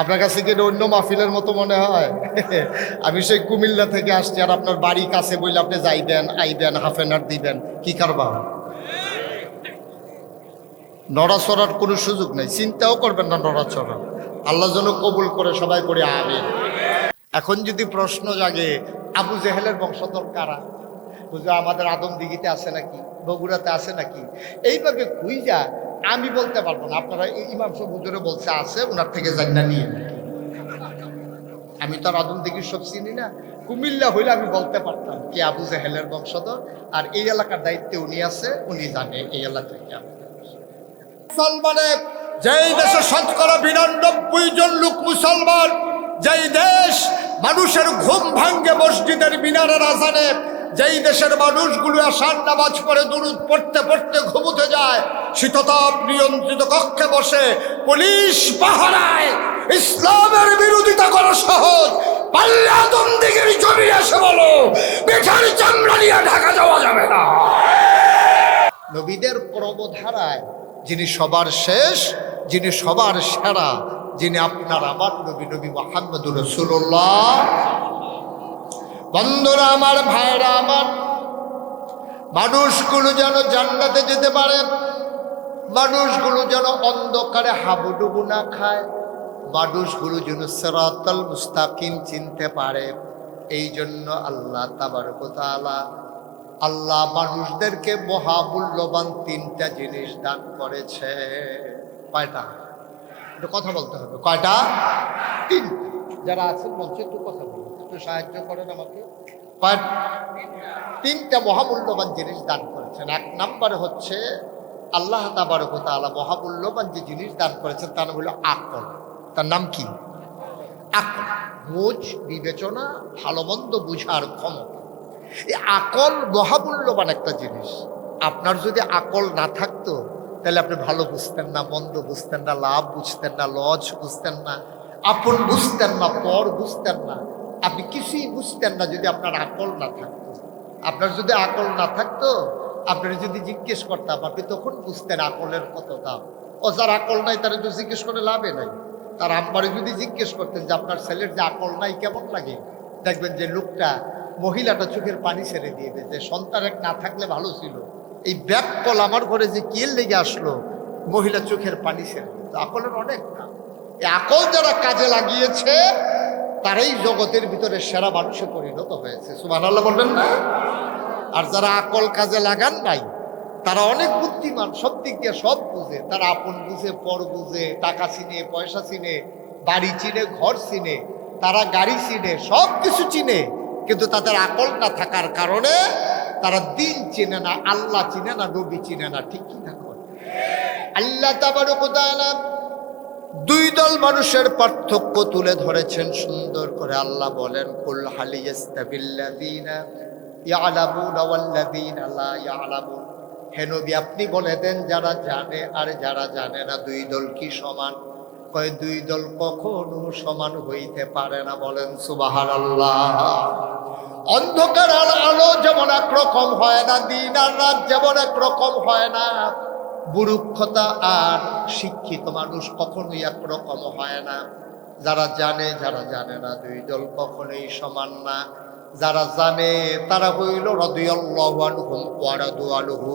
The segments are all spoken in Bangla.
আপনার কাছে কি এটা অন্য মাহফিলের মতো মনে হয়? আমি সেই কুমিল্লা থেকে আসছি, আর আপনার বাড়ি কাছে বললে আপনি যাইবেন আইবেন হাফ এন আওয়ার দিবেন, কি কারবার? নড়াচড়ার কোনো সুযোগ নেই, চিন্তাও করবেন না নড়াচড়া। আল্লাহ যেন কবুল করে, সবাই করে আমিন। এখন যদি প্রশ্ন জাগে, আবু জেহেলের বংশধর কারা? বুঝা আমাদের আদম দিঘিতে আছে নাকি, বগুড়াতে আছে নাকি? এইভাবে খুঁজা আমি বলতে পারবো না। আপনারা ইমাম সাহেব হুজুরে বলছে আছে, ওনার থেকে জান্না নিয়ে। আমি তো আর আদম দিঘির সব চিনি না। কুমিল্লা হইলে আমি বলতে পারতাম কি আবু জেহেলের বংশধর, আর এই এলাকার দায়িত্বে উনি আছে, উনি জানে এই এলাকায় কি। মুসলমানে যেই দেশে ৯৯% লোক মুসলমান, যেই দেশ মানুষের ঘুম ভাঙ্গে মসজিদের মিনারের আজানে, যেই দেশের মানুষগুলো আসার নামাজ পড়ে দুরুদ পড়তে পড়তে ঘুমুতে যায়, শীততাপ নিয়ন্ত্রিত কক্ষে বসে পুলিশ পাহারায়, ইসলামের বিরোধিতা করা সহজ। পাল্লা আদম দিঘির জমি এসে বলো পিঠার চামড়া নিয়ে ঢাকা যাওয়া যাবে না। নবীদের পরবধারায় যিনি সবার শেষ, যিনি সবার সেরা, যিনি আপনার আমার নবী, নবী মুহাম্মদুর রাসূলুল্লাহ। বন্ধুরা আমার, ভাইরা আমার, মানুষগুলো যেন জান্নাতে যেতে পারে, মানুষগুলো যেন অন্ধকারে হাবুডুবু না খায়, মানুষগুলো যেন সিরাতাল মুস্তাকিম চিনতে পারে, এই জন্য আল্লাহ তাবারক ওয়া তাআলা আল্লাহ মানুষদেরকে মহামূল্যবান 3টা জিনিস দান করেছে। কয়টা? একটু কথা বলতে হবে। কয়টা? 3। যারা আছেন মঞ্চে একটু কথা বলুন, একটু সাহায্য করেন আমাকে। 3টা মহামূল্যবান জিনিস দান করেছেন। 1 নম্বরে হচ্ছে আল্লাহ তাবারক ওয়া তাআলা মহামূল্যবান যে জিনিস দান করেছেন তার নাম হলো আকল। তার নাম কি? আকল। বুঝ, বিবেচনা, ভালো মন্দ বুঝার ক্ষমতা। এই আকল মহামূল্যবান একটা জিনিস। আপনার যদি আকল না থাকতো তাহলে আপনি ভালো বুঝতেন না, মন্দ বুঝতেন না, লাভ বুঝতেন না, লজ বুঝতেন না, আপন বুঝতেন না, পর বুঝতেন না, আপনি কিছুই বুঝতেন না যদি আপনার আকল না থাকতো। আপনার যদি আকল না থাকতো, আপনার যদি জিজ্ঞেস করতাম, আপনি তখন বুঝতেন আকলের কত দাম। ও যার আকল নাই তারা তো জিজ্ঞেস করে লাভে নাই। তার আম্মারে যদি জিজ্ঞেস করতেন যে আপনার ছেলের যে আকল নাই কেমন লাগে, দেখবেন যে লোকটা, মহিলাটা চোখের পানি ছেড়ে দিয়েবে যে সন্তান এক না থাকলে ভালো ছিল, এই ব্যাগ কল আমার ঘরে যে কে লেগে আসলো, মহিলা চোখের পানি ছেড়ে দিত। আকলের অনেক দাম। এই আকল যারা কাজে লাগিয়েছে তারাই জগতের ভিতরে সেরা মানুষে পরিণত হয়েছে। সুবহানাল্লাহ বলবেন না? আর যারা আকল কাজে লাগান নাই তারা অনেক বুদ্ধিমান, সব দিক দিয়ে সব বুঝে, তারা আপন বুঝে, পর বুঝে, টাকা চিনে, পয়সা চিনে, বাড়ি চিনে, ঘর চিনে, তারা গাড়ি চিনে, সব কিছু চিনে, কিন্তু তাদের আকল না থাকার কারণে তারা দিন চিনে না, আল্লাহ চিনে না, নবী চিনে না। ঠিক কি না? আল্লাহ তাবারক ওয়া তাআলা 2 দল মানুষের পার্থক্য তুলে ধরেছেন সুন্দর করে। আল্লাহ বলেন, কুল হাল ইয়াস্তাবিল্লাযীনা ইয়ালামুনা ওয়াল্লাযীনা লা ইয়ালামুন। হে নবী, আপনি বলে দেন যারা জানে আর যারা জানে না 2 দল কি সমান? কয় 2 দল কখনো সমান হইতে পারে না। বলেন সুবহানাল্লাহ। অন্ধকার আর আলো যেমন একরকম হয় না, দিন আর রাত যেমন একরকম হয় না, বুরুক্ষতা আর শিক্ষিত মানুষ কখনোই একরকম হয় না। যারা জানে যারা জানে না 2 দল কখনোই সমান না। যারা জানে তারা হইল রাদিয়াল্লাহু আনহুম ওয়া রাদু আনহু,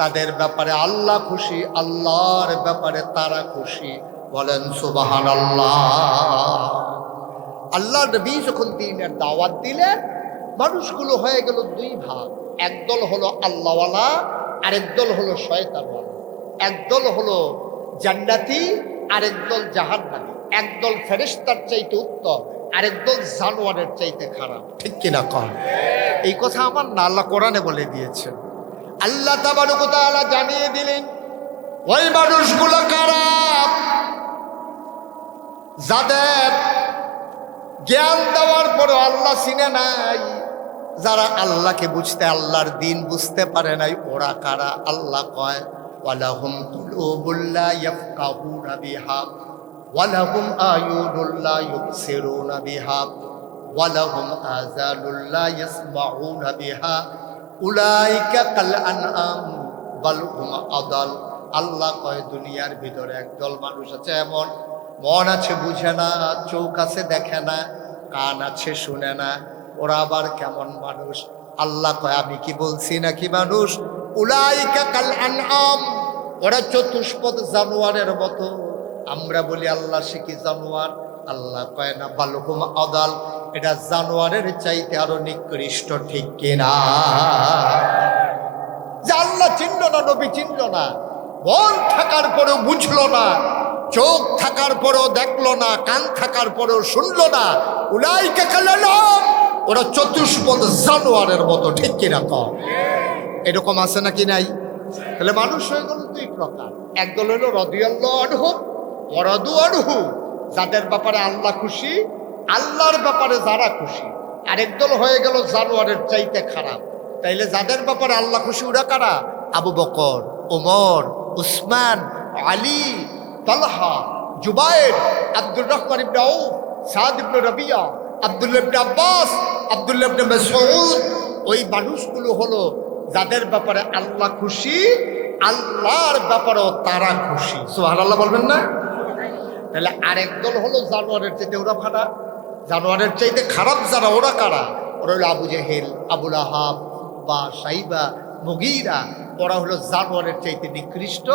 তাদের ব্যাপারে আল্লাহ খুশি, আল্লাহর ব্যাপারে তারা খুশি। বলেন সুবহানাল্লাহ। আল্লাহ নবী যখন দ্বীনের দাওয়াত দিলেন, মানুষগুলো হয়ে গেল 2 ভাগ। একদল হলো আল্লাহওয়ালা, আরেক দল হলো শয়তানওয়ালা। একদল হলো জান্নাতি, আরেক দল জাহান্নামী। একদল ফেরেশতার চাইতে উত্তম, আরেক দল জানোয়ারের চাইতে খারাপ। ঠিক কিনা কন? এই কথা আমার না, আল্লাহ কোরআনে বলে দিয়েছেন। আল্লাহ তাবারক ওয়া তাআলা জানিয়ে দিলেন ওই মানুষগুলো কারা? যাদের জ্ঞান দেওয়ার পরও আল্লাহ চিনে নাই, যারা আল্লাহকে বুঝতে, আল্লাহর দিন বুঝতে পারে নাই, ওরা কারা? আল্লাহ কয়, ওয়ালাহুম কুলুবুল লা ইয়াফকাহুনা বিহা ওয়ালাহুম আয়ুনুল লা ইউবসিরুনা বিহা ওয়ালাহুম আযানুল লা ইয়াসমাউনা বিহা উলাইকা কাল আনআম বাল হুম আদাল। আল্লাহ কয় দুনিয়ার ভিতরে একদল মানুষ আছে এমন, মন আছে বুঝে না, চোখ আছে দেখে না, কান আছে শুনে না, ওরা আবার কেমন মানুষ? আল্লাহ কয় আমি কি বলছি নাকি মানুষ? উলাইকা কাল আনআম, ওরা চতুষ্পদ জানোয়ারের মতো। আমরা বলি আল্লাহ সে কি জানোয়ার? আল্লাহ কয় না, বালহুম আদাল, এটা জানোয়ারের চাইতে আরো নিকৃষ্ট, ঠিক কিনা? যে আল্লাহ চিনল না, নবী চিনল না, মন থাকার পরেও বুঝলো না, চোখ থাকার পরেও দেখলো না, কান থাকার পরেও শুনলো না, উলাইকা কাল আনআম, ওরা চতুষ্পদ জানোয়ারের মতো, ঠিক কিনা কম? এরকম আছে নাকি নাই? তাহলে মানুষ হয়ে গেল দুই প্রকার। একদল হলো রাদিয়াল্লাহু আনহু ওয়া রাদু আনহু, যাদের ব্যাপারে আল্লাহ খুশি, আল্লাহর ব্যাপারে যারা খুশি। আরেক দল হয়ে গেল জানোয়ারের চাইতে খারাপ। তাইলে যাদের ব্যাপারে আল্লাহ খুশি ওরা কারা? আবু বকর, ওমর, উসমান, আলী, তালহা, জুবায়ের, আব্দুর রহমান ইবনে আউফ, সাদ ইবনে রাবিয়া, আব্দুল্লাহ ইবনে আব্বাস, আব্দুল্লাহ ইবনে মাসউদ। ওই মানুষগুলো হলো যাদের ব্যাপারে আল্লাহ খুশি, আল্লাহর ব্যাপারেও তারা খুশি। সুবহানাল্লাহ বলবেন না? তাহলে আরেক দল হলো জানোয়ারের চাইতে ওরা খারাপ। জানোয়ারের চাইতে খারাপ যারা, ওরা কারা? ওরা হলো আবু জেহেল, আবুল আহাব বা সাইবা, মুগীরা। ওরা হলো জানোয়ারের চাইতে নিকৃষ্ট।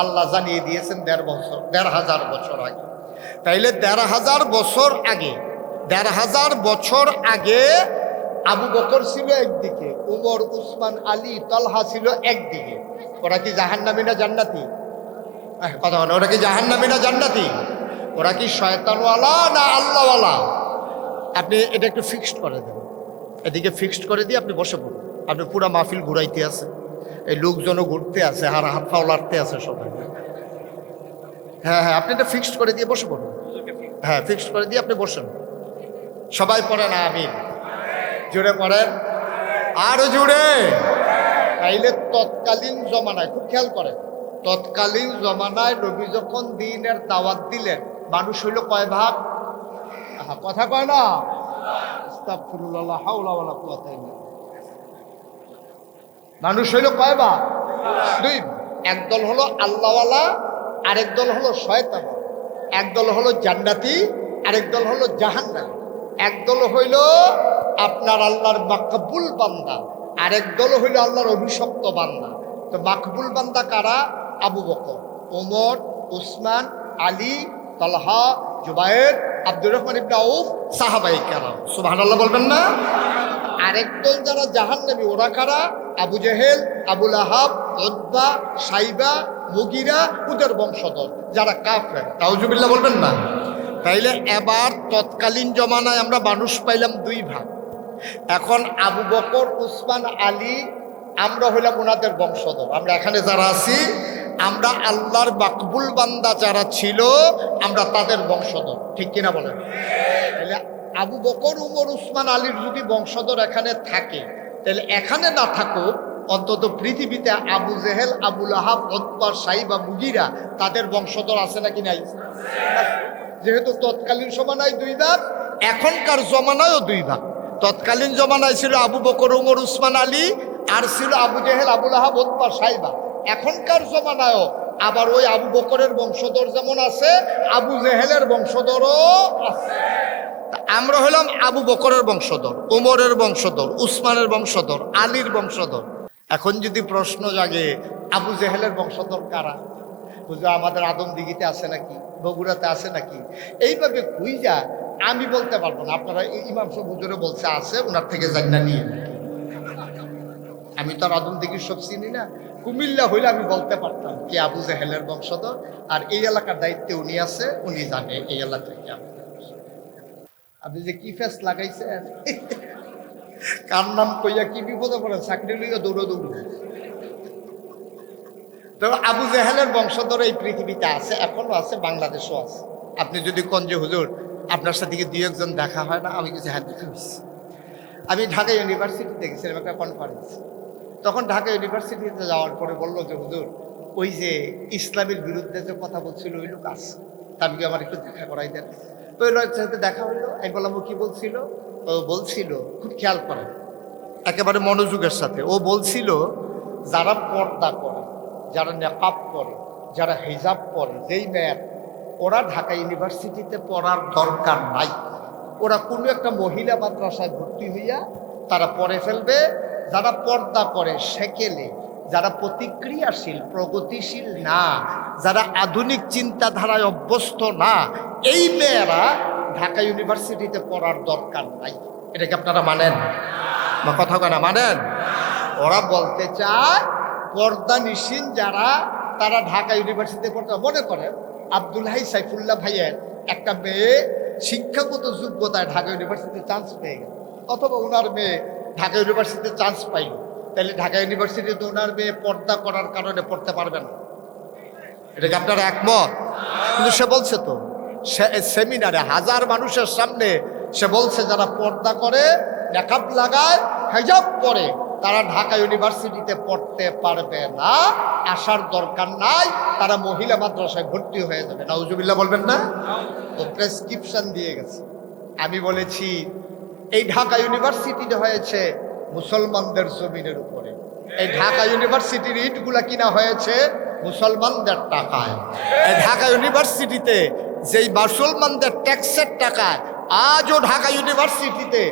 আল্লাহ জানিয়ে দিয়েছেন ১,৫০০ বছর আগে। তাইলে ১,৫০০ বছর আগে, ১,৫০০ বছর আগে আবু বকর ছিল একদিকে, উমর, উসমান, আলী, তালহা ছিল একদিকে। ওরা কি জাহান্নামী না জান্নাতি? কথা বলে, ওরা কি জাহান্নামী না জান্নাতি? ওরা কি শয়তানওয়ালা না আল্লাহওয়ালা? আপনি এটা একটু ফিক্সড করে দেবেন, এদিকে ফিক্সড করে দিয়ে আপনি বসে পড়ুন। আপনি পুরা মাহফিল ঘুরাইতে আছে, এই লোকজনও ঘুরতে আছে, আর হাত পাও লাড়তে আছে সবাই। হ্যাঁ হ্যাঁ, আপনি এটা ফিক্সড করে দিয়ে বসে পড়ুন। হ্যাঁ, ফিক্সড করে দিয়ে আপনি বসেন। সবাই পড়েন আমিন, জুড়ে পড়েন, আরো জুড়ে। তাইলে তৎকালীন জমানায়, খুব খেয়াল করেন, তৎকালীন জমানায় নবী যখন দ্বীনের দাওয়াত দিলেন, মানুষ হইল কয় ভাগ? কথা কয় না? আস্তাগফিরুল্লাহ, লা হাওলা ওয়ালা কুওয়াতা ইল্লা বিল্লাহ। মানুষ হইল কয় ভাগ? দুই ভাগ। একদল হলো আল্লাহওয়ালা, আরেক দল হলো শয়তান। একদল হলো জান্নাতি, আরেক দল হলো জাহান্নামী। একদল হইল আপনার আল্লাহর মাকবুল বান্দা, আরেক দল হইল আল্লাহর অভিশপ্ত বান্দা। তো মাকবুল বান্দা কারা? আবু বকর, ওমর, উসমান, আলী, তালহা, জুবায়ের, আব্দুর রহমান ইবনে আউফ, সাহাবায়ে কেরাম। সুবহানাল্লাহ বলবেন না? আরেক দল যারা জাহান্নামী, ওরা কারা? আবু জেহেল, আবুল আহাব, উতবা, সাইবা, মুগীরা, ওদের বংশধর যারা কাফের। তাউজুবিল্লাহ বলবেন না? তাইলে এবার তৎকালীন জমানায় আমরা মানুষ পাইলাম দুই ভাগ। এখন আবু বকর, উসমান, আলী, আমরা হইলাম ওনাদের বংশধর। আমরা এখানে যারা আছি, আমরা আল্লাহর মাকবুল বান্দা যারা ছিল, আমরা তাদের বংশধর, ঠিক কিনা বলেন? তাহলে আবু বকর, উমর, উসমান, আলীর যদি বংশধর এখানে থাকে, তাহলে এখানে না থাকুক, অন্তত পৃথিবীতে আবু জেহেল, আবুল আহাব, উতবা, সাইবা, মুগীরা, তাদের বংশধর আছে নাকি নাই? যেহেতু তৎকালীন জমানায় দুই ভাগ, এখনকার জমানায়ও দুই ভাগ। তৎকালীন জমানায় ছিল আবু বকর, উমর, উসমান, আলী, আর ছিল আবু জেহেল, আবুল আহাব, উতবা, সাইবা। এখনকার জমানায়ও আবার ওই আবু বকরের বংশধর যেমন আছে, আবু জেহেলের বংশধরও আছে। আমরা হলাম আবু বকরের বংশধর, উমরের বংশধর, উসমানের বংশধর, আলীর বংশধর। এখন যদি প্রশ্ন জাগে, আবু জেহেলের বংশধর কারা? বুঝলো আমাদের আদমদিঘিতে আছে নাকি, বগুড়াতে আছে নাকি? এইভাবে খুঁজা আমি বলতে পারবো না। আপনারা ইমাম সাহেব হুজুরে বলছে আছে, ওনার থেকে জান্না নিয়ে নাকি। আমি তো আর আদমদিঘির সব চিনি না। কুমিল্লা হইলে আমি বলতে পারতাম কি আবু জেহেলের বংশধর, আর এই এলাকার দায়িত্বে উনি আছে, উনি জানে এই এলাকা থেকে। আপনি যে কি ফেস লাগাইছেন, কার নাম কইয়া কি বিপদে পড়ে, চাকরি লইয়া দৌড়ো দৌড়ো। তো আবু জেহেলের বংশধর এই পৃথিবীতে আছে, এখনো আছে, বাংলাদেশও আছে। আপনি যদি কোন যে হুজুর আপনার সাথে দুই একজন দেখা হয় না, আমি কিছু হ্যাঁ দেখা হয়েছি। আমি ঢাকা ইউনিভার্সিটিতে গেছিলাম একটা কনফারেন্স। তখন ঢাকা ইউনিভার্সিটিতে যাওয়ার পরে বললো যে হুজুর, ওই যে ইসলামের বিরুদ্ধে যে কথা বলছিল ওই লোক আছে, তার কি আমার একটু দেখা করাই দেন। তো ওই লোকের সাথে দেখা হইলো। আমি বললাম ও কি বলছিল? ও বলছিল, খুব খেয়াল করে, একেবারে মনোযোগের সাথে ও বলছিল, যারা পর্দা করে, যারা নেকাব করে, যারা হিজাব করে, যেই মেয়ের ওরা ঢাকা ইউনিভার্সিটিতে পড়ার দরকার নাই। ওরা কোনো একটা মহিলা মাদ্রাসায় ভর্তি হইয়া তারা পড়ে ফেলবে। যারা পর্দা করে সেকেলে, যারা প্রতিক্রিয়াশীল প্রগতিশীল না, যারা আধুনিক চিন্তাধারায় অভ্যস্ত না, এই মেয়েরা ঢাকা ইউনিভার্সিটিতে পড়ার দরকার নাই। এটাকে আপনারা মানেন বা কথা কেনা মানেন? ওরা বলতে চায় পর্দা নিশীন যারা, তারা ঢাকা ইউনিভার্সিটিতে পড়তে। মনে করেন আব্দুল হাই সাইফুল্লাহ ভাইয়ের একটা মেয়ে শিক্ষাগত যোগ্যতায় ঢাকা ইউনিভার্সিটিতে চান্স পেয়ে গেল, অথবা ওনার মেয়ে ঢাকা ইউনিভার্সিটিতে চান্স পাইল, তাহলে ঢাকা ইউনিভার্সিটিতে ওনার মেয়ে পর্দা করার কারণে পড়তে পারবে না। এটাকে আপনারা একমত? কিন্তু সে বলছে তো সেমিনারে হাজার মানুষের সামনে সে বলছে যারা পর্দা করে, মেকআপ লাগায়, হিজাব পরে, তারা ঢাকা ইউনিভার্সিটিতে পড়তে পারবে না, আসার দরকার নাই, তারা মহিলা মাদ্রাসায় ভর্তি হয়ে যাবে। নাউজুবিল্লাহ বলবেন না? ও প্রেসক্রিপশন দিয়ে গেছে। আমি বলেছি এই ঢাকা ইউনিভার্সিটিতে হয়েছে মুসলমানদের জমিনের উপরে। এই ঢাকা ইউনিভার্সিটির ইটগুলা কিনা হয়েছে মুসলমানদের টাকায়। এই ঢাকা ইউনিভার্সিটিতে যেই মুসলমানদের ট্যাক্সের টাকায়, আজও ঢাকা ইউনিভার্সিটিতে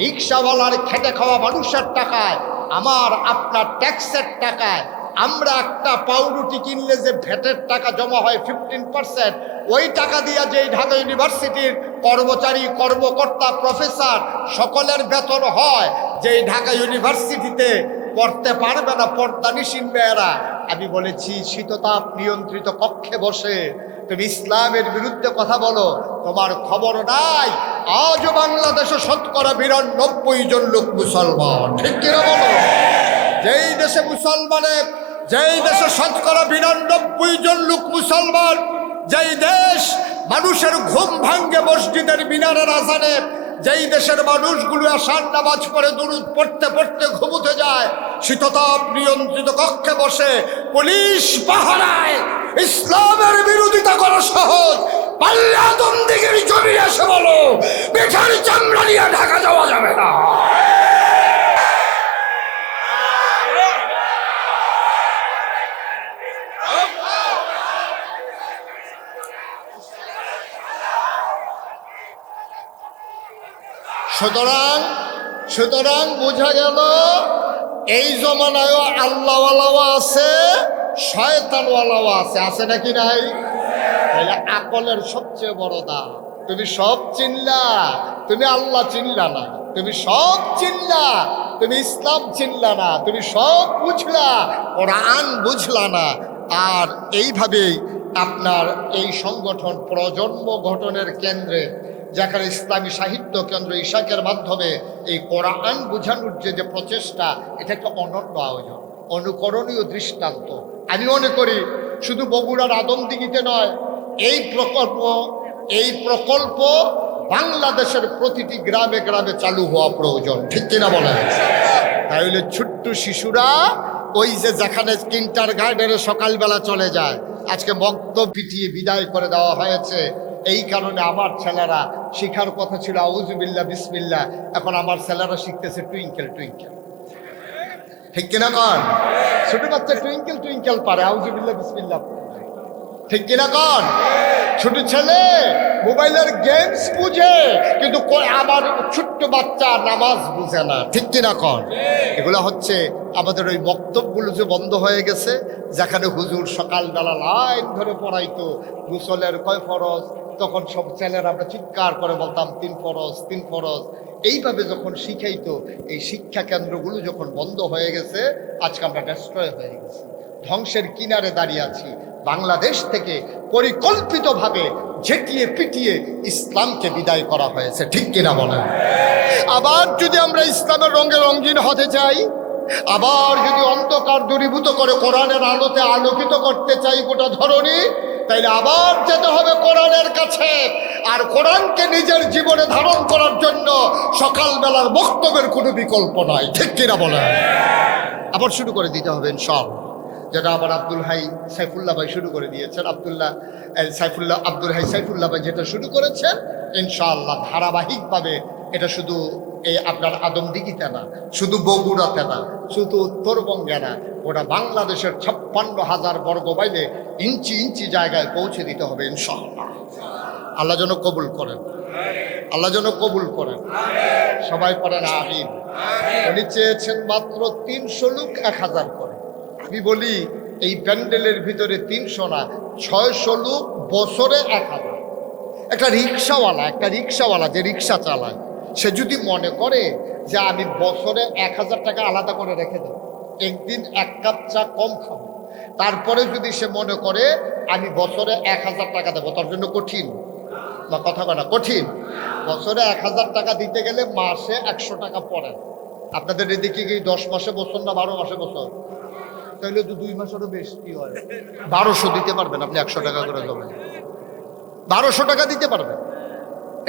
রিক্সাওয়ালার খেটে খাওয়া মানুষের টাকায়, আমার আপনার ট্যাক্সের টাকায়, আমরা একটা পাউরুটি কিনলে যে ভ্যাটের টাকা জমা হয় 15%, ওই টাকা দিয়ে যে ঢাকা ইউনিভার্সিটির কর্মচারী, কর্মকর্তা, প্রফেসর সকলের বেতন হয়, যে ঢাকা ইউনিভার্সিটিতে পড়তে পারবে না পর্দানিসীন মেয়েরা। আমি বলেছি শীততাপ নিয়ন্ত্রিত কক্ষে বসে তুমি ইসলামের বিরুদ্ধে কথা বলো, তোমার খবর নাই আজও বাংলাদেশে 92% জন লোক মুসলমান। ঠিক কিনা বলো? যেই দেশে মুসলমানের, যেই দেশে 92% জন লোক মুসলমান, যেই দেশ মানুষের ঘুম ভাঙ্গে মসজিদের মিনারের আজানে, যেই দেশের মানুষগুলো আসার নামাজ পড়ে দুরুদ পড়তে পড়তে ঘুমুতে যায়, শীততাপ নিয়ন্ত্রিত কক্ষে বসে পুলিশ পাহারায়, ইসলামের বিরোধিতা করা সহজ। পাল্লে আদম দিকের জমি এসে বলো বেঠার চামড়া নিয়ে ঢাকা যাওয়া যাবে না। সুতরাং বোঝা গেল এই জমানায়ও আল্লাহওয়ালাও আছে, শয়তানওয়ালাও আছে। আছে নাকি নাই? তাহলে আকলের সবচেয়ে বড় দাম। তুমি সব চিনলা, তুমি আল্লাহ চিনলা না। তুমি সব চিনলা, তুমি ইসলাম চিনলা না। তুমি সব বুঝলা, কোরআন বুঝলা না। আর এইভাবেই আপনার এই সংগঠন প্রজন্ম গঠনের কেন্দ্রে, যেখানে ইসলামী সাহিত্য কেন্দ্র ইশাকের মাধ্যমে এই কোরআন বোঝানোর যে প্রচেষ্টা, এটা একটা অনন্য আয়োজন, অনুকরণীয় দৃষ্টান্ত। আমি মনে করি শুধু বগুড়ার আদমদিঘিতে নয়, এই প্রকল্প বাংলাদেশের প্রতিটি গ্রামে গ্রামে চালু হওয়া প্রয়োজন। ঠিক কিনা বলে? তাহলে ছোট্ট শিশুরা ওই যে যেখানে কিন্টার গার্ডেনে সকালবেলা চলে যায়, আজকে বক্তব্য পিটিয়ে বিদায় করে দেওয়া হয়েছে। এই কারণে আমার ছেলেরা শিখার কথা ছিল আউযুবিল্লাহ বিসমিল্লাহ, এখন আমার ছেলেরা শিখতেছে টুইঙ্কেল টুইঙ্কেল। ঠিক কিনা কন? ছোট বাচ্চা টুইঙ্কেল টুইঙ্কেল পারে, আউযুবিল্লাহ বিসমিল্লাহ। ঠিক কিনা কন? ছোট ছেলে মোবাইলের গেমস বুঝে, কিন্তু আমার ছোট্ট বাচ্চা নামাজ বুঝে না। ঠিক কিনা কন? এগুলো হচ্ছে আমাদের ওই বক্তব্যগুলো যে বন্ধ হয়ে গেছে, যেখানে হুজুর সকালবেলা লাইন ধরে পড়াইতো গোসলের কয় ফরজ, তখন সব ছেলেরা আমরা চিৎকার করে বলতাম 3 ফরজ 3 ফরজ। এইভাবে যখন শিখাইতো, এই শিক্ষা কেন্দ্রগুলো যখন বন্ধ হয়ে গেছে, আজকে আমরা ডেস্ট্রয় হয়ে গেছি, ধ্বংসের কিনারে দাঁড়িয়ে আছি। বাংলাদেশ থেকে পরিকল্পিতভাবে ঝেঁটিয়ে পিটিয়ে ইসলামকে বিদায় করা হয়েছে। ঠিক কিনা বলেন? আবার যদি আমরা ইসলামের রঙে রঙিন হতে চাই, আবার যদি অন্ধকার দূরীভূত করে কোরআনের আলোতে আলোকিত করতে চাই গোটা ধরনী, তাইলে আবার যেতে হবে কোরআনের কাছে। আর কোরআনকে নিজের জীবনে ধারণ করার জন্য সকালবেলার বক্তব্যের কোনো বিকল্প নাই। ঠিক কিনা বলেন? আবার শুরু করে দিতে হবে ইনশাআল্লাহ, যেটা আবার আব্দুল হাই সাইফুল্লাহ ভাই শুরু করে দিয়েছেন। আব্দুল হাই সাইফুল্লাহ ভাই যেটা শুরু করেছেন, ইনশাআল্লাহ ধারাবাহিকভাবে এটা শুধু এই আপনার আদমদিঘিতে না, শুধু বগুড়াতে না, শুধু উত্তরবঙ্গে না, গোটা বাংলাদেশের 56,000 বর্গ মাইলে ইঞ্চি ইঞ্চি জায়গায় পৌঁছে দিতে হবে ইনশাআল্লাহ। আল্লাহ যেন কবুল করেন, আল্লাহ যেন কবুল করেন। সবাই পড়েন আমিন। উনি চেয়েছেন মাত্র 300 লোক 1000 করে। আমি বলি এই প্যান্ডেলের ভিতরে 300 না, 600 লোক বছরে 1000। একটা রিক্সাওয়ালা যে রিক্সা চালায়, সে যদি মনে করে যে আমি বছরে 1000 টাকা আলাদা করে রেখে দেব, একদিন 1 কাপ চা কম খাবো, তারপরে যদি সে মনে করে আমি বছরে 1000 টাকা দেবো, তার জন্য কঠিন না? কথা বলা কঠিন। বছরে 1000 টাকা দিতে গেলে মাসে 100 টাকা পড়ে। আপনাদের এদিকে কি 10 মাসে বছর না 12 মাসে বছর? তাহলে তো 2 মাসেরও বেশি হয়। 1200 দিতে পারবেন আপনি 100 টাকা করে দেবেন, 1200 টাকা দিতে পারবেন।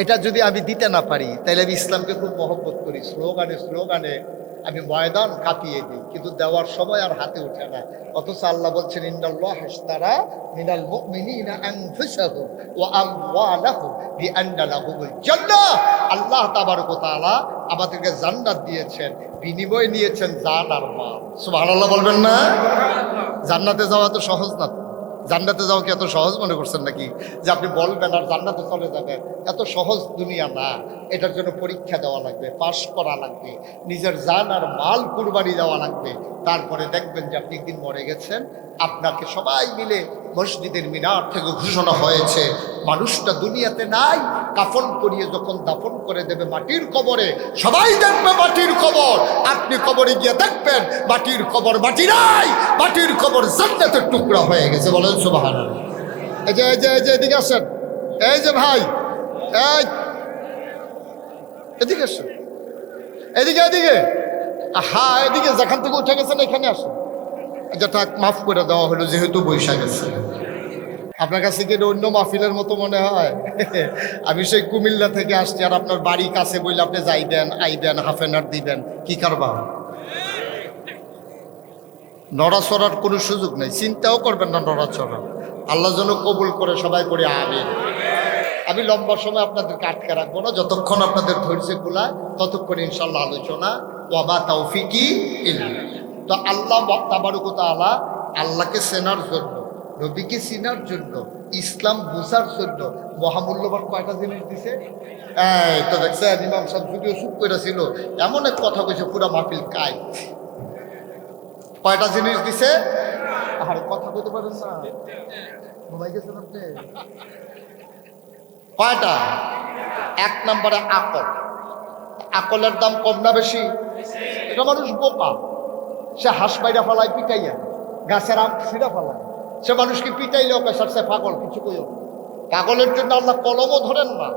এটা যদি আমি দিতে না পারি তাহলে আমি ইসলামকে খুব মহব্বত করি, স্লোগানে আমি ময়দান কাঁপিয়ে দিই, কিন্তু দেওয়ার সময় আর হাতে ওঠে না। অথচ আল্লাহ বলছেন ইন্নাল্লাহ ইশতারা মিনাল মুমিনিনা আনফুসাহুম ওয়া আমওয়ালাহুম বিআন্না লাহুমুল জান্নাহ। আল্লাহ তাবারক ওয়া তাআলা আমাদেরকে জান্নাত দিয়েছেন, বিনিময় নিয়েছেন জান আর মাল। সুবহানাল্লাহ বলবেন না? জান্নাতে যাওয়া তো সহজ না। জান্নাতে যাওয়া কি এত সহজ মনে করছেন নাকি যে আপনি বলবেন আর জান্নাতে চলে যাবেন? এত সহজ দুনিয়া না। এটার জন্য পরীক্ষা দেওয়া লাগবে, পাশ করা লাগবে, নিজের জান আর মাল কুরবানি দেওয়া লাগবে। তারপরে দেখবেন যে আপনি একদিন মরে গেছেন, আপনাকে সবাই মিলে মসজিদের মিনার থেকে ঘোষণা হয়েছে মানুষটা দুনিয়াতে নাই। কাফন করিয়ে যখন দাফন করে দেবে মাটির কবরে, সবাই দেখবে মাটির কবর। আপনি কবরে গিয়ে দেখবেন মাটির কবর মাটি নাই, মাটির কবর জান্নাতের টুকরা হয়ে গেছে। বলেন সুবহানাল্লাহ। এই যে এদিকে আসেন, এই যে ভাই, এই এদিকে আসেন, এদিকে হ্যাঁ এদিকে, যেখান থেকে উঠে গেছেন এখানে আসেন। যেটা মাফ করে দেওয়া হলো যেহেতু বৈশাখ গেছে। আপনার কাছে কি অন্য মাহফিলের মতো মনে হয়? আমি সেই কুমিল্লা থেকে আসছি, আর আপনার বাড়ি কাছে বললে আপনি যাইবেন আইবেন, হাফ এন আওয়ার দিবেন, কি কারবার? নড়াচড়ার কোনো সুযোগ নেই, চিন্তাও করবেন না নড়াচড়া। আল্লাহ যেন কবুল করে, সবাই করে আমিন। আমি লম্বা সময় আপনাদেরকে আটকে রাখবো না, যতক্ষণ আপনাদের ধৈর্য কুলায় ততক্ষণ ইনশাল্লাহ আলোচনা। ওয়ামা তাওফিকি ইল্লা। তো আল্লাহ তাবারক ওয়া তাআলা আল্লাহকে চেনার জন্য, নবীকে চিনার জন্য, ইসলাম বুঝার জন্য মহামূল্যবান কয়টা জিনিস দিছে। এই তো দেখছেন ইমাম সাহেব যদিও চুপ করেছিল, এমন এক কথা কইছে পুরা মাহফিল কাই। কয়টা জিনিস দিছে? আর কথা বলতে পারেন না, ঘুমাই গেছেন আপনি? কয়টা? 1 নম্বরে আকল। আকলের দাম কম না বেশি? এটা মানুষ বোকা, সে হাঁস বাইরা ফালায় পিটাইয়া, গাছের আম ছিঁড়া ফালায়, সে মানুষকে পিটাইলেও পেশার সে পাগল, কিছু কইও। পাগলের জন্য আল্লাহ কলমও ধরেন না।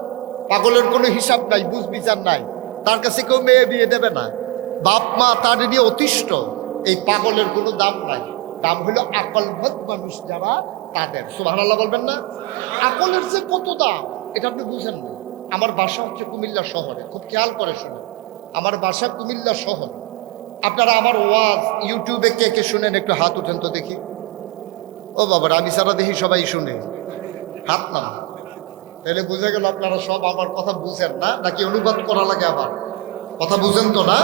পাগলের কোনো হিসাব নাই, বুঝ বিচার নাই, তার কাছে কেউ মেয়ে বিয়ে দেবে না, বাপ মা তার নিয়ে অতিষ্ঠ। এই পাগলের কোনো দাম নাই, দাম হলো আকলমত মানুষ যারা, তাদের। সুবহানাল্লাহ বলবেন না? আকলের যে কত দাম এটা আপনি বুঝেন না। আমার বাসা হচ্ছে কুমিল্লা শহরে, খুব খেয়াল করে শুনেন, আমার বাসা কুমিল্লা শহর। আপনারা আমার ওয়াজ ইউটিউবে কে কে শুনেন একটু হাত উঠেন তো দেখি। ও বাবার, আমি সারা দেখি সবাই শুনে, হাত না। তাহলে বুঝে গেল আপনারা সব আমার কথা বুঝেন না, নাকি অনুবাদ করা লাগে আবার? কথা বুঝেন তো না?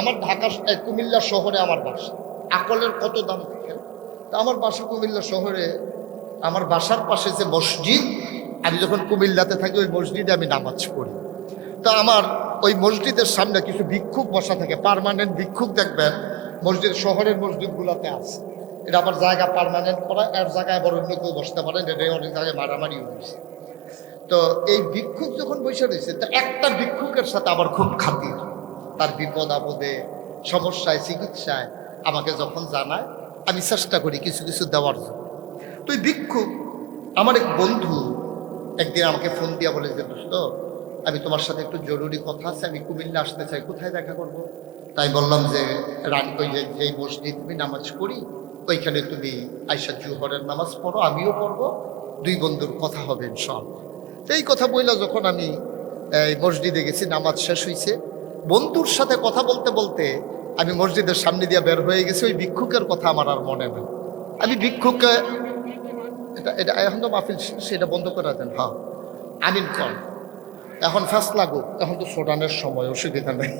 আমার ঢাকা কুমিল্লা শহরে আমার বাসা। আকলের কত দাম দেখেন। তা আমার বাসা কুমিল্লা শহরে, আমার বাসার পাশে যে মসজিদ, আমি যখন কুমিল্লাতে থাকি ওই মসজিদে আমি নামাজ পড়ি। তা আমার ওই মসজিদের সামনে কিছু ভিক্ষুক বসা থাকে, পার্মানেন্ট ভিক্ষুক দেখবেন মসজিদ, শহরের মসজিদগুলোতে আছে। এটা আমার জায়গা পার্মানেন্ট করা, এর জায়গায় আবার অন্য কেউ বসতে পারেন, এটা অনেক জায়গায় মারামারি হয়েছে। তো এই ভিক্ষুক যখন বসে রয়েছে, তা একটা ভিক্ষুকের সাথে আমার খুব খাতির। তার বিপদ আপদে, সমস্যায়, চিকিৎসায় আমাকে যখন জানায়, আমি চেষ্টা করি কিছু কিছু দেওয়ার জন্য। তো এই ভিক্ষুক, আমার এক বন্ধু একদিন আমাকে ফোন দিয়া বলে যে দোস্ত, আমি তোমার সাথে একটু জরুরি কথা আছে, আমি কুমিল্লা আসতে চাই, কোথায় দেখা করব? তাই বললাম যে ওই যেই মসজিদ তুমি নামাজ পড়ি ওইখানে তুমি আয়সা জুহরের নামাজ পড়ো, আমিও পড়বো, 2 বন্ধুর কথা হবে ইনশাআল্লাহ। এই কথা বললা যখন আমি এই মসজিদে গেছি, নামাজ শেষ হয়েছে, বন্ধুর সাথে কথা বলতে বলতে আমি মসজিদের সামনে দিয়ে বের হয়ে গেছি। ওই ভিক্ষুকের কথা আমার আর মনে নেই। আমি ভিক্ষুককে এটা এখন তো মাহফিল সেটা বন্ধ করে দেন। হ্যাঁ আমিন কর, এখন ফার্স্ট লাগুক, এখন তো সোডানের সময়, অসুবিধা নেই,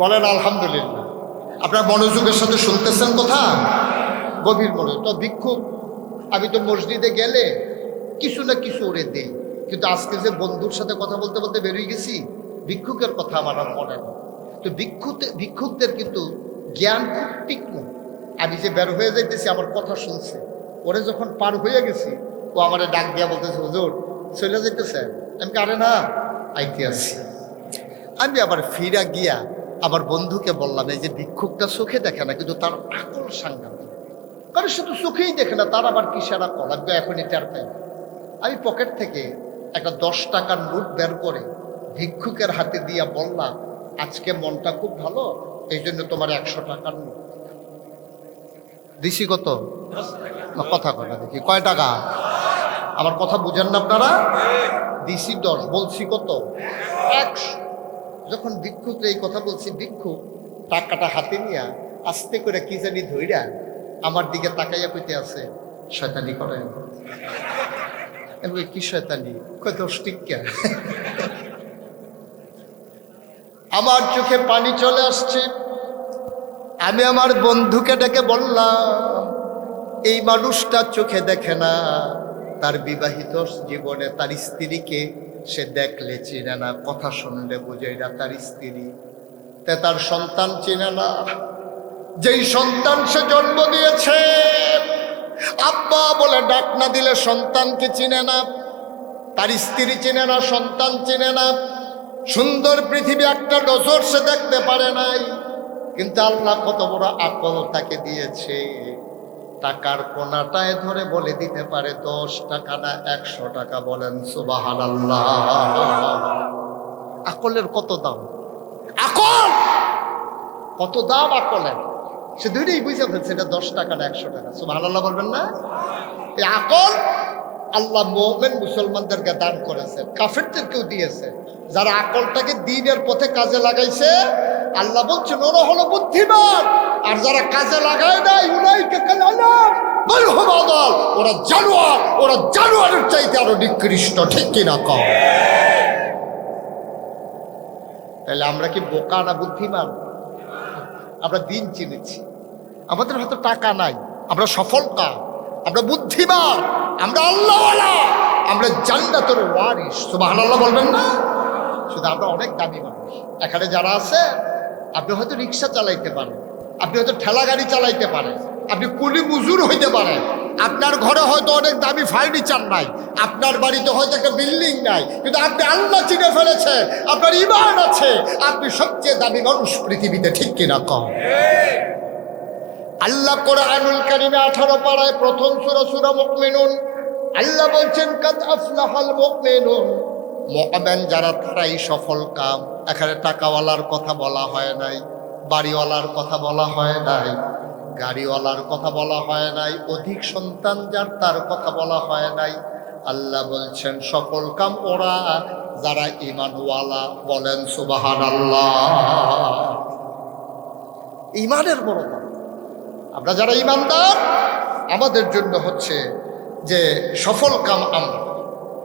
বলেন আলহামদুলিল্লাহ। আপনার মনোযোগের সাথে শুনতেছেন কথা? গভীর মনোযোগ। তো ভিক্ষুক, আমি তো মসজিদে গেলে কিছু না কিছু ওরে দেই, কিন্তু আজকে যে বন্ধুর সাথে কথা বলতে বলতে বেরিয়ে গেছি, ভিক্ষুকের কথা আমার আর মনে নেই। তো ভিক্ষুকদের কিন্তু জ্ঞান খুব তীক্ষ্ণ। আমি যে বের হয়ে যাইতেছি, আমার কথা শুনছে, ওরে যখন পার হয়ে গেছি, ও আমারে ডাক দিয়া বলতেছে, হুজুর চলে যাইতেছে। আমি আরে না, আইতে আসি। আমি আবার ফিরা গিয়া আমার বন্ধুকে বললাম, এই যে ভিক্ষুকটা চোখে দেখে না, কিন্তু তার আকল সাংঘাতিক। কারণ সে তো চোখেই দেখে না, তার আবার কিসের আকল, আমি এখনই টের পাই। আমি পকেট থেকে একটা 10 টাকার নোট বের করে ভিক্ষুকের হাতে দিয়া বললাম, আজকে মনটা খুব ভালো, এই জন্য তোমার 100 টাকার নোট দিছি। কত? কথা কথা দেখি কয় টাকা? আমার কথা বুঝেন না আপনারা? দিছি 10, বলছি কত? 100। যখন ভিক্ষুক এই কথা বলছি, ভিক্ষুক টাকাটা হাতে নিয়া আস্তে করে কি জানি ধইরা আমার দিকে তাকাইয়া কইতে আছে, শয়তানি করে। কি শয়তানি? কয় 10 টিক্কা। আমার চোখে পানি চলে আসছে। আমি আমার বন্ধুকে ডেকে বললাম, এই মানুষটা চোখে দেখে না, তার বিবাহিত জীবনে তার স্ত্রীকে সে দেখলে চিনে না, কথা শুনলে বুঝে না তার স্ত্রী, তার সন্তান চিনে না। যেই সন্তান সে জন্ম দিয়েছে, আব্বা বলে ডাক না দিলে সন্তানকে চিনে না, তার স্ত্রী চিনে না, সন্তান চিনে না। সুন্দর পৃথিবী একটা নজর সে দেখতে পারে নাই, কিন্তু আল্লাহ কত বড় আকল তাকে দিয়েছে। টাকার কোনাটায় ধরে বলে দিতে পারে 10 টাকা না 100 টাকা। বলেন সুবহানাল্লাহ। আকলের কত দাম! আকল কত দাম আকলের! সে দুইটাই বুঝে ফেলছে, এটা 10 টাকা না 100 টাকা। সুবহানাল্লাহ বলবেন না? এই আকল আল্লাহ মুমিন মুসলমানদেরকে দান করেছে, কাফেরদেরকেও দিয়েছে। যারা আকলটাকে দ্বীনের পথে কাজে লাগাইছে, আল্লাহ বলছেন ওরা হলো বুদ্ধিমান। আর যারা কাজে লাগায় নাই, উলাইকা কাল আনাম বাল হুম আদাল, ওরা জানোয়ার, ওরা জানোয়ারের চাইতে আরো নিকৃষ্ট। ঠিক কিনা কও? তাহলে আমরা কি বোকা না বুদ্ধিমান? আমরা দিন চিনেছি, আমাদের হয়তো টাকা নাই, আমরা সফল কাম, আমরা বুদ্ধিমান, আমরা আল্লাহওয়ালা, আমরা জান্নাতের ওয়ারিস। সুবহানাল্লাহ বলবেন না? শুধু আমরা অনেক দামি মানুষ। এখানে যারা আছে, আপনি হয়তো রিক্সা চালাইতে পারেন, আপনি হয়তো ঠেলা গাড়ি চালাইতে পারেন, আপনি কুলি মজুর হইতে পারেন, আপনার ঘরে হয়তো অনেক দামি ফার্নিচার নাই, আপনার বাড়িতে হয়তো একটা বিল্ডিং নাই, কিন্তু আপনি আল্লাহ চিনে ফেলেছেন, আপনার ঈমান আছে, আপনি সবচেয়ে দামি মানুষ পৃথিবীতে। ঠিক কিনা কম? আল্লাহ কোরআনুল কারীমে 18 পারায় প্রথম সূরা সূরা মুমিনুন, আল্লাহ বলছেন কাদ আফলাহাল মুমিনুন, মুমিন যারা তারাই সফল কাম। এখানে টাকাওয়ালার কথা বলা হয় নাই, বাড়িওয়ালার কথা বলা হয় নাই, গাড়িওয়ালার কথা বলা হয় নাই, অধিক সন্তান যার তার কথা বলা হয় নাই। আল্লাহ বলছেন সফল কাম ওরা যারা ঈমানওয়ালা। বলেন সুবহানাল্লাহ। ঈমানের বড় দাম। আমরা যারা ঈমানদার, আমাদের জন্য হচ্ছে যে সফল কাম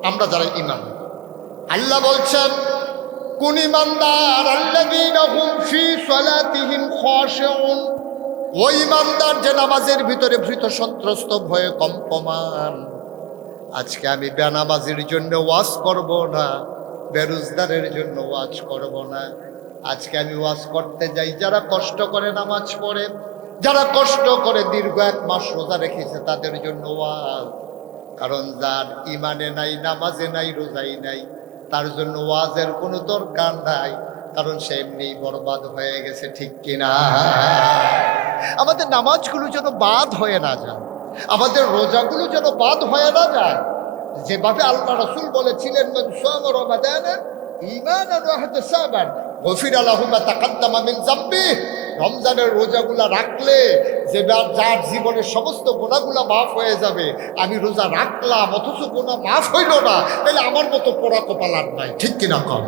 আমরা যারা ঈমান। আল্লাহ বলছেন কোন ঈমানদার, আল্লাযীনা হুম ফি সালাতিহিম খাশিউন, ওই ঈমানদার যে নামাজের ভিতরে ভীত সন্ত্রস্ত ভয়ে কম্পমান। আজকে আমি বেনামাজির জন্য ওয়াজ করব না, বেরোজগারের জন্য ওয়াজ করব না। আজকে আমি ওয়াজ করতে যাই যারা কষ্ট করে নামাজ পড়ে, যারা কষ্ট করে দীর্ঘ 1 মাস রোজা রেখেছে, তাদের জন্য ওয়াজ। কারণ যার ইমানে নাই, নামাজে নাই, রোজাই নাই, তার জন্য ওয়াজের কোনো দরকার নাই, কারণ সে এমনি বরবাদ হয়ে গেছে। ঠিক কিনা? আমাদের নামাজগুলো যেন বাদ হয়ে না যায়, আমাদের রোজাগুলো যেন বাদ হয়ে না যায়। যেভাবে আল্লাহ রাসূল বলেছিলেন, মান সামা রমাদানা ঈমানান ওয়া ইহতিসাবান গফিরা লাহু মা তাকাদ্দামা মিন যামবিহি। রমজানের রোজাগুলা রাখলে যে যার জীবনের সমস্ত গুনাহগুলা মাফ হয়ে যাবে। আমি রোজা রাখলাম অথচ গুনাহ মাফ হইল না, তাহলে আমার মতো পোড়া কপালার নাই। ঠিক কিনা কম?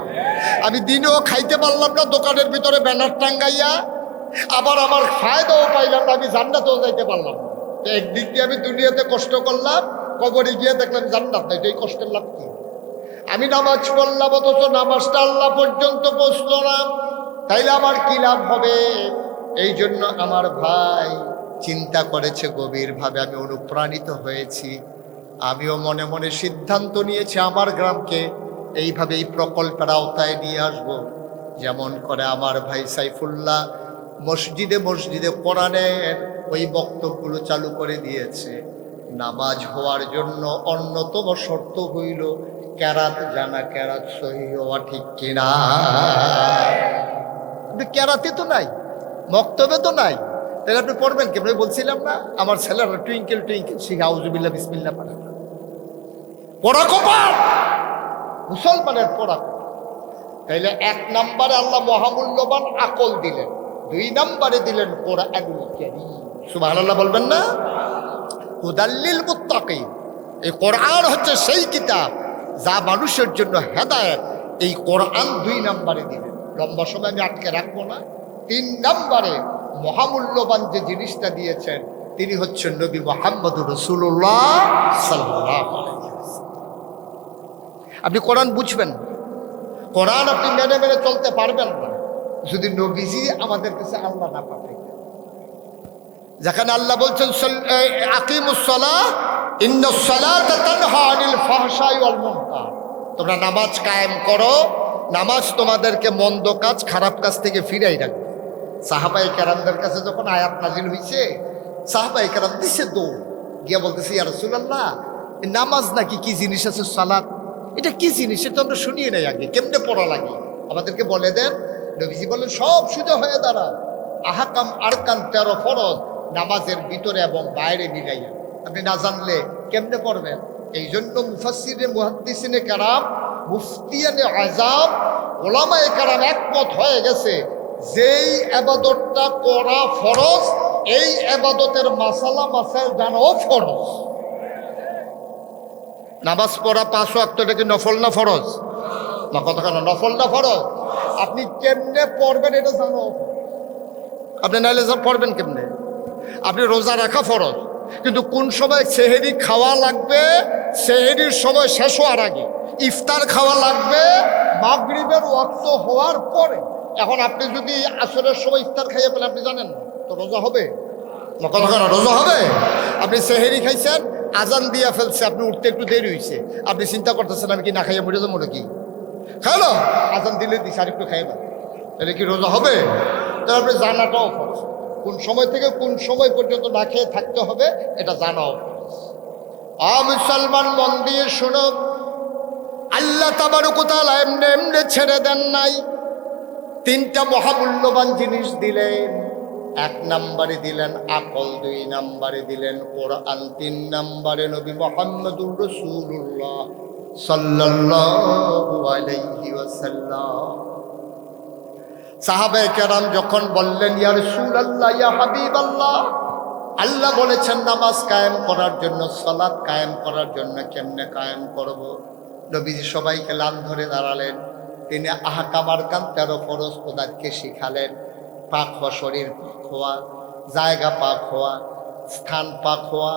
আমি দিনেও খাইতে পারলাম না দোকানের ভিতরে ব্যানার টাঙ্গাইয়া, আবার আমার ফায়দাও পাইলাম না, আমি জান্নাতেও যাইতে পারলাম না। একদিক দিয়ে আমি দুনিয়াতে কষ্ট করলাম, কবরে গিয়ে দেখলাম জান্নাত নাই, এই কষ্টের লাভ কি? আমি নামাজ পড়লাম অথচ নামাজটা আল্লাহ পর্যন্ত পৌঁছলো না, তাইলে আমার কি লাভ হবে? এই জন্য আমার ভাই চিন্তা করেছে গভীরভাবে, আমি অনুপ্রাণিত হয়েছি। আমিও মনে মনে সিদ্ধান্ত নিয়েছি আমার গ্রামকে এইভাবে এই প্রকল্পের আওতায় নিয়ে আসব। যেমন করে আমার ভাই সাইফুল্লাহ মসজিদে মসজিদে কোরআনের ওই বক্তব্যগুলো চালু করে দিয়েছে। নামাজ হওয়ার জন্য অন্যতম শর্ত হইল কেরাত জানা, কেরাত সহি হওয়া, ঠিক কিনা? কেরাতে তো নাই, মক্তবে তো নাই, তাহলে আপনি পড়বেন কি? আমি বলছিলাম না আমার ছেলেরা টুইঙ্কেল টুইঙ্কেল শিখা আউযুবিল্লাহ বিসমিল্লাহ পড়ে, পড়া কপাল মুসলমানের পড়া। তাইলে 1 নম্বরে আল্লাহ মহামূল্যবান আকল দিলেন, 2 নম্বরে দিলেন কোরআনুল কারীম। সুবহানাল্লাহ বলবেন না? হুদাল্লিল মুত্তাকিন। এই কোরআন হচ্ছে সেই কিতাব যা মানুষের জন্য হেদায়েত। এই কোরআন 2 নম্বরে দিলেন। লম্বা সময় আমি আটকে রাখবো না। 3 নম্বরে মহামূল্যবান যে জিনিসটা দিয়েছেন তিনি হচ্ছেন নবী মুহাম্মদুর রাসূলুল্লাহ সাল্লাল্লাহু আলাইহি ওয়াসাল্লাম। আপনি কোরআন বুঝবেন, কোরআন আপনি মেনে মেনে চলতে পারবেন না যদি নবীজি আমাদের কাছে আল্লাহ না পাঠায়। যেখানে আল্লাহ বলছেন আকিমুস সালাহ ইন্নাস সালাতা তানহা আনিল ফাহশাই ওয়াল মুনকার, তোমরা নামাজ কায়েম করো, নামাজ তোমাদেরকে মন্দ কাজ খারাপ কাজ থেকে ফিরাই রাখবে। সাহাবায়ে কেরামদের কাছে যখন আয়াত নাজিল হইছে, সাহাবায়ে কেরাম দিছে দৌড় গিয়া বলতেছে ইয়া রাসূলুল্লাহ, নামাজ নাকি কি জিনিস আছে, সালাত এটা কি জিনিস, এটা আমরা শুনিয়ে নাই আগে, কেমনে পড়া লাগে আমাদেরকে বলে দেন। নবীজি বলেন সব সোজা হয়ে দাঁড়া, আহকাম আরকান 13 ফরজ নামাজের ভিতরে এবং বাইরে মিলাইয়া, আপনি না জানলে কেমনে পড়বেন? এই জন্য মুফাসসিরে মুহাদ্দিসিনে কেরাম, মুফতিয়ানে আযাম, ওলামায়ে কেরাম একমত হয়ে গেছে যেই ইবাদতটা করা ফরজ, এই ইবাদতের মাসালা মাসাইল জানাও ফরজ। নামাজ পড়া 5 ওয়াক্ত এটা কি নফল না ফরজ? না কতক্ষণ নফল না ফরজ? আপনি কেমনে পড়বেন এটা জানো, আপনি নাইলে পড়বেন কেমনে? আপনি রোজা রাখা ফরজ, কিন্তু কোন সময় সেহেরি খাওয়া লাগবে, সেহেরির সময় শেষ হওয়ার আগে। ইফতার খাওয়া লাগবে মাগরিবের ওয়াক্ত হওয়ার পরে। এখন আপনি যদি আসরের সময় ইফতার খাইয়ে পেলেন, আপনি জানেন না, তো রোজা হবে না? কতক্ষণ রোজা হবে? আপনি সেহেরি খাইছেন, আজান দিয়া ফেলছে, আপনি উঠতে একটু দেরি হয়েছে, আপনি চিন্তা করতেছেন আমি কি না খাইয়ে মরে যাবো নাকি? খাইলো, আজান দিলে দিস আর একটু খাইবা, তাহলে কি রোজা হবে? তাহলে আপনি জানাটাও ফরজ, কোন সময় থেকে কোন সময় পর্যন্ত না খেয়ে থাকতে হবে এটা জানাও ফরজ। মুসলমান মন দিয়ে শোনো, আল্লাহ তাবারক ওয়া তাআলা এমনি এমনি ছেড়ে দেন নাই। 3টা মহামূল্যবান জিনিস দিলেন। 1 নম্বরে দিলেন আকল, 2 নম্বরে দিলেন কোরআন, 3 নম্বরে নবী মুহাম্মদুর রাসূলুল্লাহ সাল্লাল্লাহু আলাইহি ওয়াসাল্লাম। সাহাবায়ে কেরাম যখন বললেন ইয়া রাসূলুল্লাহ, ইয়া হাবিবাল্লাহ, আল্লাহ বলেছেন নামাজ কায়েম করার জন্য, সালাত কায়েম করার জন্য, কেমনে কায়েম করব? নবীজি সবাইকে লান ধরে দাঁড়ালেন। তিনি আহকাম আরকান 13 ফরজ ওদেরকে শিখালেন। পাক হওয়া, শরীর পাক হওয়া, জায়গা পাক হওয়া, স্থান পাক হওয়া,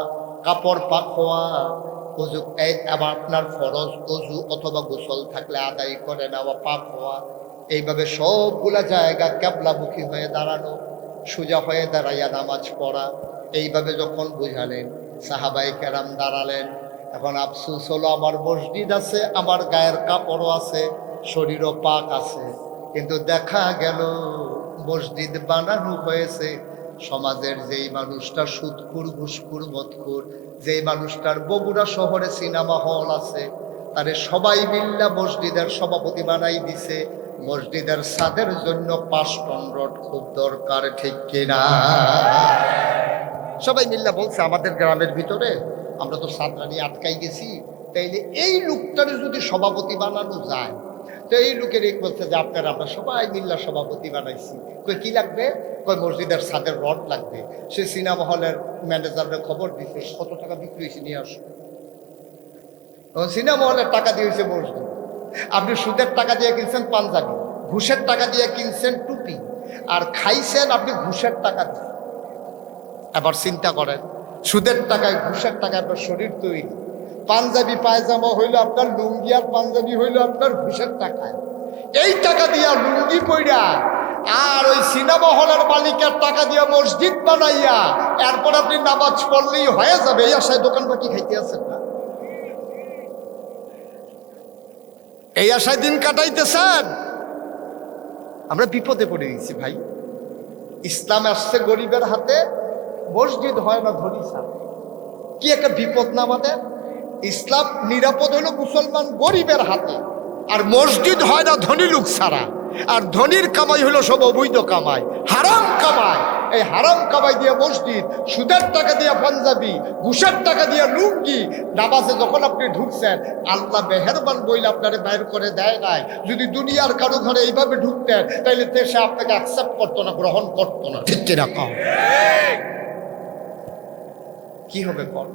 কাপড় পাক হওয়া, অজু আবার আপনার ফরজ অজু অথবা গোসল থাকলে আদায় করে নেওয়া, পাক হওয়া, এইভাবে সবগুলা জায়গা ক্যাবলামুখী হয়ে দাঁড়ানো, সোজা হয়ে দাঁড়াইয়া নামাজ পড়া। এইভাবে যখন বুঝালেন, সাহাবায়ে কেরাম দাঁড়ালেন। এখন আফসোস হলো আমার মসজিদ আছে, আমার গায়ের কাপড়ও আছে, শরীরও পাক আছে, কিন্তু দেখা গেল মসজিদ বানানো হয়েছে সমাজের যেই মানুষটা সুদখোর, ঘুষখোর, মদখোর, যেই মানুষটার বগুড়া শহরে সিনেমা হল আছে, তারে সবাই মিল্লা মসজিদের সভাপতি বানাই দিছে। মসজিদের ছাদের জন্য 5 টন রড খুব দরকার, ঠিক কিনা? সবাই মিল্লা বলছে আমাদের গ্রামের ভিতরে আমরা তো ছাদরা নিয়ে আটকাই গেছি, তাইলে এই লোকটারে যদি সভাপতি বানানো যায়, তো এই লোকের এক বলছে যে আপনারা আমরা সবাই মিল্লা সভাপতি বানাইছি। কই কি লাগবে? কই মসজিদের ছাদের রড লাগবে। সে সিনেমা হলের ম্যানেজারের খবর দিছে, কত টাকা বিক্রি হয়েছে নিয়ে আসো। সিনেমা হলের টাকা দিয়েছে মসজিদ। আপনি সুদের টাকা দিয়ে কিনছেন পাঞ্জাবি, ঘুষের টাকা দিয়ে কিনছেন টুপি, আর খাইছেন আপনি ঘুষের টাকা দিয়ে। এবার চিন্তা করেন, সুদের টাকায় ঘুষের টাকায় আপনার শরীর তৈরি, পাঞ্জাবি পায়জামা হইল আপনার, লুঙ্গি আর পাঞ্জাবি হইল আপনার ঘুষের টাকায়। এই টাকা দিয়া লুঙ্গি পইরা আর ওই সিনেমা হলের মালিকের টাকা দিয়ে মসজিদ বানাইয়া এরপর আপনি নামাজ পড়লেই হয়ে যাবে, এই আশায় দোকান বাকি খাইতে আছেন না? এই আশায় দিন কাটাইতেছেন? আমরা বিপদে পড়ে গেছি ভাই। ইসলাম আসছে গরিবের হাতে, মসজিদ হয় না ধনী ছাড়া। কি একটা বিপদ না আমাদের! ইসলাম নিরাপদ হলো মুসলমান গরিবের হাতে, আর মসজিদ হয় না ধনী লোক ছাড়া। আর ধনীর কামাই হলো সব অবৈধ কামাই, হারাম কামাই। এই হারাম কামাই দিয়ে মসজিদ, সুদের টাকা দিয়ে পাঞ্জাবি, ঘুষের টাকা দিয়ে লুঙ্গি। নামাজে যখন আপনি ঢুকছেন, আল্লাহ মেহেরবান বইলে আপনারে বাইর করে দেয় নাই। যদি দুনিয়ার কারো ঘরে এইভাবে ঢুকতেন, তাইলে সে আপনাকে অ্যাকসেপ্ট করতো না, গ্রহণ করতো না। ঠিক কিনা কম? কি হবে কর?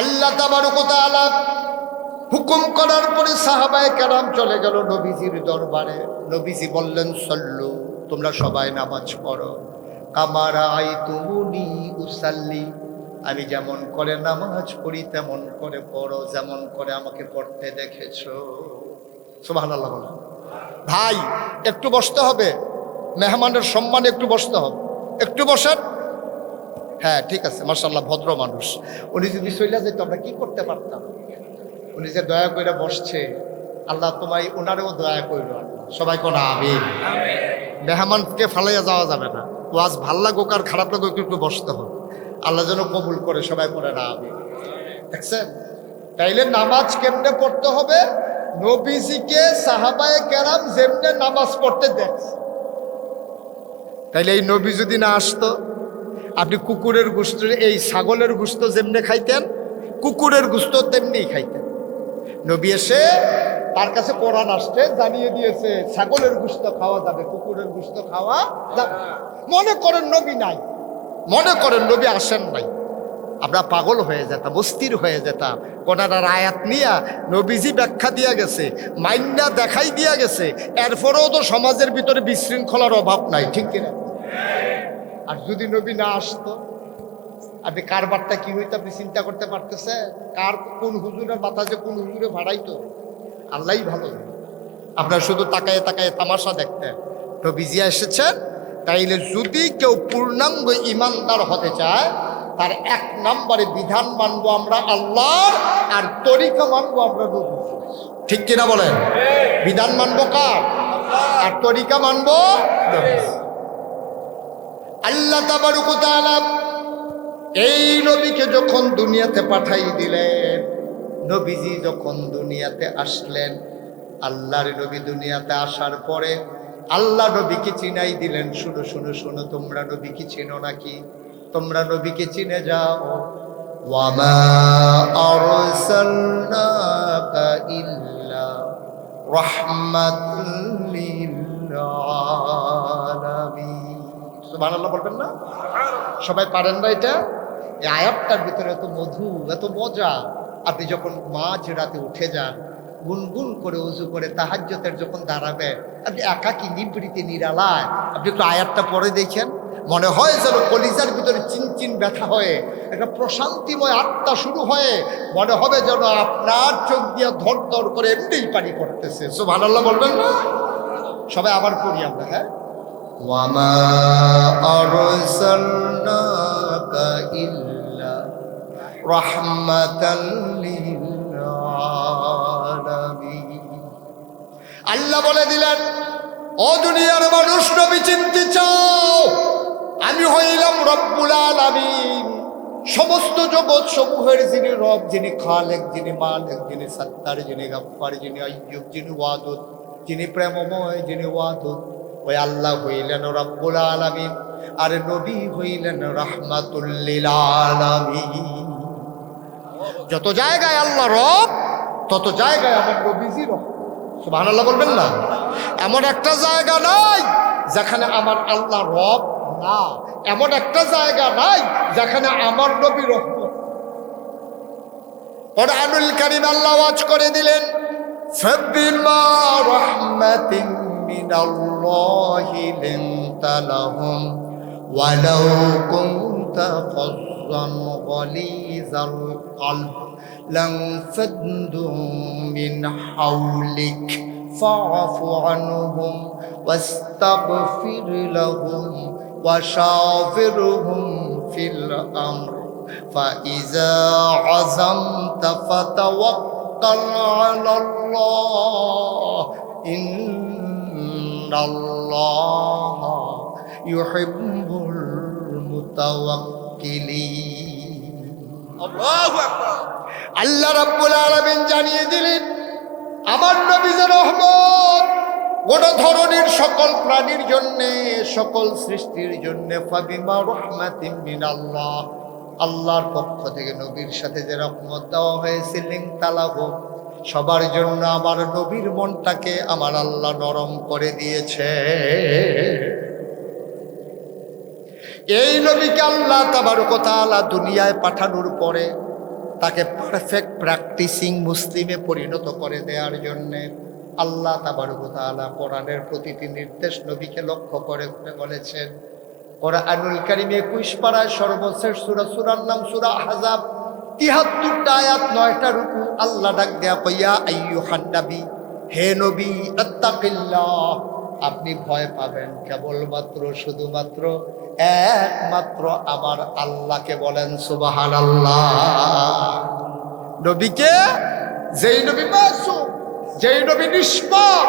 আল্লাহ তাবারক ওয়া তাআলা হুকুম করার পরে সাহাবায়ে কেরাম চলে গেল নবীজির দরবারে। নবীজি বললেন, সল্লু, তোমরা সবাই নামাজ পড়ো, কামা রাআইতুমুনি উসাল্লি, আমি যেমন করে নামাজ পড়ি তেমন করে পড়ো, যেমন করে আমাকে পড়তে দেখেছো। সুবহানাল্লাহ বলো। ভাই একটু বসতে হবে, মেহমানের সম্মানে একটু বসতে হবে। একটু বসেন। হ্যাঁ ঠিক আছে, মাশাআল্লাহ, ভদ্র মানুষ। উনি যদি চলে যেত আমরা কি করতে পারতাম? উনি যে দয়া করে বসছে, আল্লাহ তোমায় ওনারেও দয়া করল। সবাই কোন আমিন। মেহমানকে ফালাইয়া যাওয়া যাবে না। ওয়াজ ভাল লাগুক আর খারাপ লাগুক, একটু বসতে হবে। আল্লাহ যেন কবুল করে, সবাই করে না আমিন। দেখছেন? তাইলে নামাজ কেমনে পড়তে হবে? নবীজিকে সাহাবায়ে কেরাম যেমনে নামাজ পড়তে দেখছে, তাইলে এই নবী যদি না আসতো, আপনি কুকুরের গোশত, এই ছাগলের গোশত যেমনে খাইতেন, কুকুরের গোশত তেমনি খাইতেন। নবী এসে তার কাছে কোরআন আসছে, জানিয়ে দিয়েছে ছাগলের গোশত খাওয়া যাবে, কুকুরের গোশত খাওয়া যাবে। মনে করেন নবী নাই, মনে করেন নবী আসেন নাই, আমরা পাগল হয়ে যেতাম, অস্থির হয়ে যেতাম। কোরআনের আয়াত নিয়া নবীজি ব্যাখ্যা দিয়া গেছে, মাইন্না দেখাই দিয়া গেছে, এরপরেও তো সমাজের ভিতরে বিশৃঙ্খলার অভাব নাই। ঠিক কিনা? আর যদি নবী না আসতো, আপনি কার বার্তা কি হইতো আপনি চিন্তা করতে পারতেছে? কার কোন হুজুরের মাথা যে কোন হুজুরে ভাড়াইতো, আল্লাহই ভালো। আপনার শুধু তাকায় তাকায় তামাশা দেখতেন। নবীজি এসেছেন, তাইলে যদি কেউ পূর্ণাঙ্গ ইমানদার হতে চায়, তার এক নম্বরে বিধান মানবো আমরা আল্লাহর, আর তরিকা মানবো আমরা নবী। ঠিক কিনা বলেন? বিধান মানবো কার? আর তরিকা মানবো নবী। আল্লাহ তাবারক ওয়া তাআলা এই নবীকে যখন দুনিয়াতে পাঠাই দিলেন, নবীজি যখন দুনিয়াতে আসলেন, আল্লাহর নবী দুনিয়াতে আসার পরে আল্লাহ নবীকে চিনাই দিলেন। শুনো শুনো শুনো, তোমরা নবীকে চিনো নাকি? তোমরা নবীকে চিনে যাও। ওয়ামা আরসালনাকা ইল্লা রাহমাতাল লিল আলামিন। সুবহানাল্লাহ বলবেন না? সবাই পারেন না এটা? এই আয়াতটার ভিতরে এত মধু, এত মজা। আপনি যখন মাঝ রাতে উঠে যান, গুনগুন করে উজু করে তাহাজ্জুদের যখন দাঁড়াবেন, আপনি একাকী নিবৃতে নিরালায় আপনি একটু আয়াতটা পড়ে দেখেন, মনে হয় যেন কলিজার ভিতরে চিনচিন ব্যথা হয়ে একটা প্রশান্তিময় আত্মা শুরু হয়ে, মনে হবে যেন আপনার চোখ দিয়ে ধর ধর করে এমনিই পানি পড়তেছে। সুবহানাল্লাহ বলবেন না? সবাই আবার পড়ি আমরা। হ্যাঁ, ওয়ামা আরসালনাকা ইল্লা রাহমাতাল লিল আলামিন। আল্লাহ বলে দিলেন, ও দুনিয়ার মানুষ, নবী চিনতে চাও? আমি হইলাম রব্বুল আলামিন, সমস্ত জগৎ সমূহের যিনি রব, যিনি খালেক, যিনি মালিক, যিনি সত্তার, যিনি গফফার, যিনি আইয়ুব, যিনি ওয়াদুদ, যিনি প্রেমময়, যিনি ওয়াদুদ, ওই আল্লাহ হইলেন রব্বুল আলামিন। আর নবী হইলেন রাহমাতুল লিল আলামিন। যত জায়গায় আল্লাহ রব, তত জায়গায় আমার নবীজি রব। সুবহানাল্লাহ বলবেন না? এমন একটা জায়গা নাই যেখানে আমার আল্লাহ রব না, এমন একটা জায়গা নাই যেখানে আমার নবী রহমত। কুরআনুল কারীম আল্লাহ ওয়াজ করে দিলেন, ফাবিমা রাহমাতিন মিনাল্লাহি লিনতা লাহুম ওয়ালাউ কুনতা ফাজ্জান গালিজাল কলব লানফাদ্দু মিন হাওলিক ফাআফু আনহুম ওয়াস্তাগফির লাহুম ওয়াশাবিরহুম ফিল আমর ফাইযা আযামতা ফাতাওয়াক্কাল আলাল্লাহ ইন্নাল্লাহা ইউহিব্বুল মুতাওয়াক্কিলিন। আল্লাহু আকবার। আল্লাহ রাব্বুল আলামিন জানিয়ে দিলেন আমার নবী যে রহমত কোন ধরনের সকল প্রাণীর জন্য, সকল সৃষ্টির জন্য। ফাবিমা রাহমাতিন মিনাল্লাহ, আল্লাহর পক্ষ থেকে নবীর সাথে যে রহমত দেওয়া হয়েছে, লিনতালাহু, সবার জন্য আমার নবীর মনটাকে আমার আল্লাহ নরম করে দিয়েছে। এই নবীকে আল্লাহ তাবারক ওয়া তাআলা দুনিয়ায় পাঠানোর পরে তাকে পারফেক্ট প্র্যাকটিসিং মুসলিমে পরিণত করে দেওয়ার জন্যে আল্লাহ তাবারক ওয়া তাআলা কোরআনের প্রতিটি নির্দেশ নবীকে লক্ষ্য করে বলেছেন। কোরআনুল কারীমে 21 পারায় সর্বশেষ সূরা, সূরার নাম সূরা আহজাব, 73টা আয়াত, 9টা রুকু। আল্লাহ ডাক দেয়া কইয়া আইয়ুহান নবী, হে নবী, আত্তাকিল্লাহ, আপনি ভয় পাবেন কেবলমাত্র শুধুমাত্র একমাত্র আমার আল্লাহকে। বলেন সুবহানাল্লাহ। নবীকে, যেই নবী মাসুম, যেই নবী নিষ্পাপ,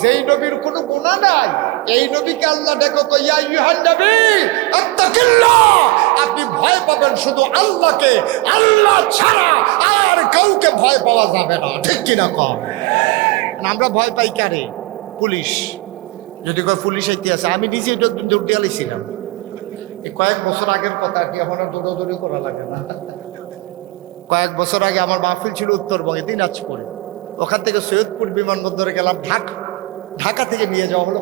যেই নবীর কোনো গুনাহ নাই, এই নবীকে আল্লাহ দেখো তো, ইয়া আইয়ুহান নবী আত্তাকিল্লাহ, আপনি ভয় পাবেন শুধু আল্লাহকে, আল্লাহ ছাড়া আর কাউকে ভয় পাওয়া যাবে না। ঠিক কিনা কম? আমরা ভয় পাই কারে? পুলিশ যদি কয় পুলিশ আইতে আছে, আমি নিজে এটা দৌড় দিয়ে আলাইছিলাম। এই কয়েক বছর আগের কথা, কি এখন আর দৌড়াদৌড়ি করা লাগে না। কয়েক বছর আগে আমার মাহফিল ছিল উত্তরবঙ্গে, দিনাজপুরে। ওখান থেকে সৈয়দপুর বিমানবন্দরে গেলাম, ঢাকা থেকে নিয়ে যাওয়া হলো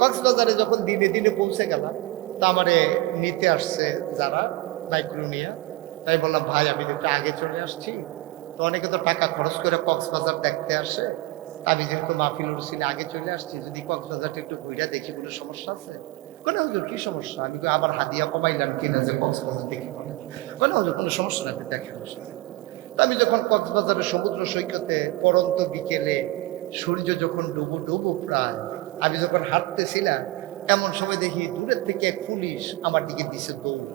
কক্সবাজারে। যখন দিনে দিনে পৌঁছে গেলাম, তা আমারে নিতে আসছে যারা মাইক্রোনিয়া, তাই বললাম ভাই আমি একটু আগে চলে আসছি, তো অনেকে তো টাকা খরচ করে কক্সবাজার দেখতে আসে, আমি যেহেতু মাহফিল উঠছিল আগে চলে আসছি, যদি কক্সবাজারটা একটু ঘুরে দেখি, কোনো সমস্যা আছে? কোনো হুজুর কি সমস্যা? আমি আবার হাদিয়া কমাইলাম কিনা যে কক্সবাজার দেখি? কোনো হুজুর কোনো সমস্যা না, দেখেন। তো আমি যখন কক্সবাজারের সমুদ্র সৈকতে পরন্ত বিকেলে সূর্য যখন ডুবো প্রায়, আমি যখন হাঁটতেছিলাম, এমন সময় দেখি দূরের থেকে এক পুলিশ আমার দিকে দিছে দৌড়।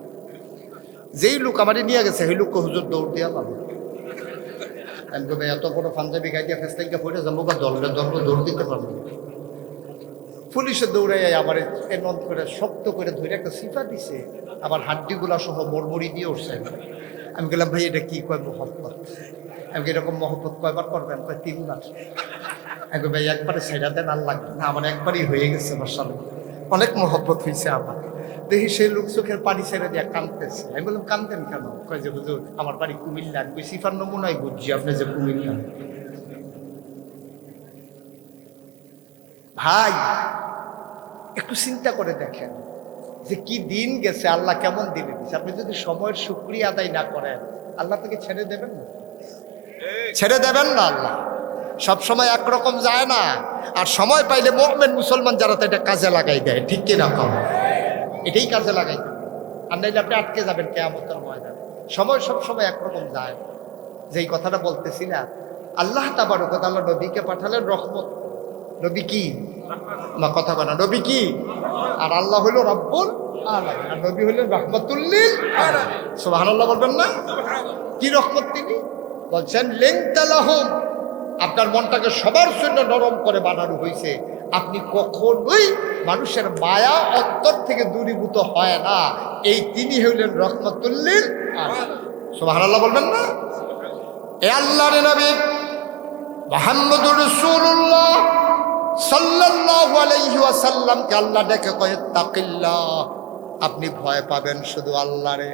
যেই লোক আমারে নিয়ে গেছে সেই লোককে হুজুর দৌড় দিয়ে পাবো। আমি ভাই এত বড় পাঞ্জাবি গাইতে ফেসলাইকে পড়ে যাবো, দৌড় দিতে পারবো। পুলিশে দৌড়াই আবার এমন করে শক্ত করে ধরে একটা সিফা দিছে, আবার হাড্ডিগুলা সহ মরমরি দিয়ে উঠছে। আমি বললাম ভাই এটা কি কয় মহব্বত? আমি এরকম মহব্বত কয়বার করবেন? কয় 3 বার। আমি ভাই একবারে ছেড়া দেন, আর লাগবে না, আমার একবারই হয়ে গেছে, মাশাআল্লাহ অনেক মহব্বত হয়েছে আমার। দেখি সেই লোক চোখের পানি ছেড়ে দিয়ে কাঁদতেছে। আমি বললাম কাঁদতেন কেন? কয় যে হুজুর আমার বাড়ি কুমিল্লা। আমি সিফার নমুনাই বুঝছি আপনি যে কুমিল্লা। ভাই একটু চিন্তা করে দেখেন যে কি দিন গেছে, আল্লাহ কেমন দিনে দিচ্ছে। আপনি যদি সময়ের শুকরিয়া আদায় না করেন, আল্লাহ তাকে ছেড়ে দেবেন না, ছেড়ে দেবেন না। আল্লাহ সবসময় একরকম যায় না, আর সময় পাইলে মুমিন মুসলমান যারা তো এটা কাজে লাগাই দেয়। ঠিক কিনা কম? এটাই কাজে লাগাই দেয়, আর নাইলে আপনি আটকে যাবেন কিয়ামতের ময়দানে। সময় সবসময় একরকম যায়। যেই কথাটা বলতেছি না, আল্লাহ তাবারক ওয়া তাআলা নবীকে পাঠালেন রহমত। নবী কি? কথা বলা নবী কি? আর আল্লাহ হইল রব্বুল আলামিন, আর নবী হইলেন রাহমাতুল লিল আলামিন। সুবহানাল্লাহ বলবেন না? কি রহমত তিনি বলছেন? লিনতালাহুম, আপনার মনটাকে সবার জন্য নরম করে বানানো হয়েছে। আপনি কখনোই মানুষের মায়া অন্তর থেকে দূরীভূত হয় না। এই তিনি হইলেন রহমাতুল লিল আলামিন। সুবহানাল্লাহ বলবেন না? এ আল্লাহর নবী মুহাম্মদুর রাসূলুল্লাহ সাল্লাল্লাহু আলাইহি ওয়াসাল্লামকে আল্লাহ ডেকে কয় তাকিল্লাহ, আপনি ভয় পাবেন শুধু আল্লাহরে।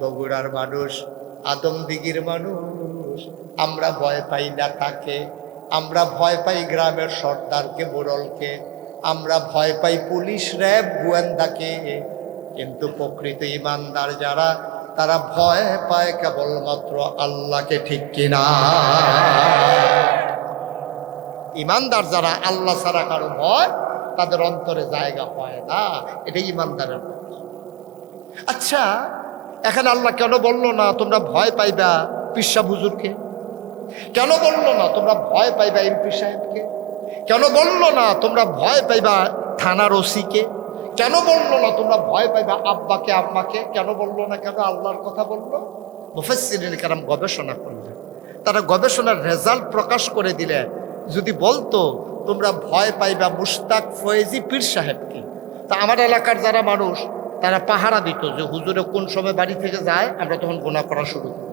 বগুড়ার মানুষ, আদমদিঘির মানুষ, আমরা ভয় পাই না তাকে, আমরা ভয় পাই গ্রামের সর্দারকে, মোড়লকে, আমরা ভয় পাই পুলিশ, র্যাব, গোয়েন্দাকে। কিন্তু প্রকৃত ইমানদার যারা, তারা ভয় পায় কেবলমাত্র আল্লাহকে। ঠিক কিনা? ইমানদার যারা, আল্লাহ ছাড়া কারো ভয় তাদের অন্তরে জায়গা হয় না। এটাই ইমানদারের কথা। আচ্ছা, এখানে আল্লাহ কেন বললো না তোমরা ভয় পাইবা পিসা হুজুরকে? কেন বললো না তোমরা ভয় পাইবা এমপি সাহেবকে? কেন বললো না তোমরা ভয় পাইবা থানার ওসিকে? কেন বললো না তোমরা ভয় পাইবা আব্বাকে আম্মাকে? কেন বললো না? কেন আল্লাহর কথা বললো? মুফাসসিরিন কেরাম গবেষণা করলেন, তারা গবেষণার রেজাল্ট প্রকাশ করে দিলেন। যদি বলতো তোমরা ভয় পাইবা মুশতাক ফয়েজি পীর সাহেবকে, তা আমার এলাকার যারা মানুষ তারা পাহারা দিত যে হুজুরে কোন সময় বাড়ি থেকে যায়, আমরা তখন গোনা করা শুরু করি।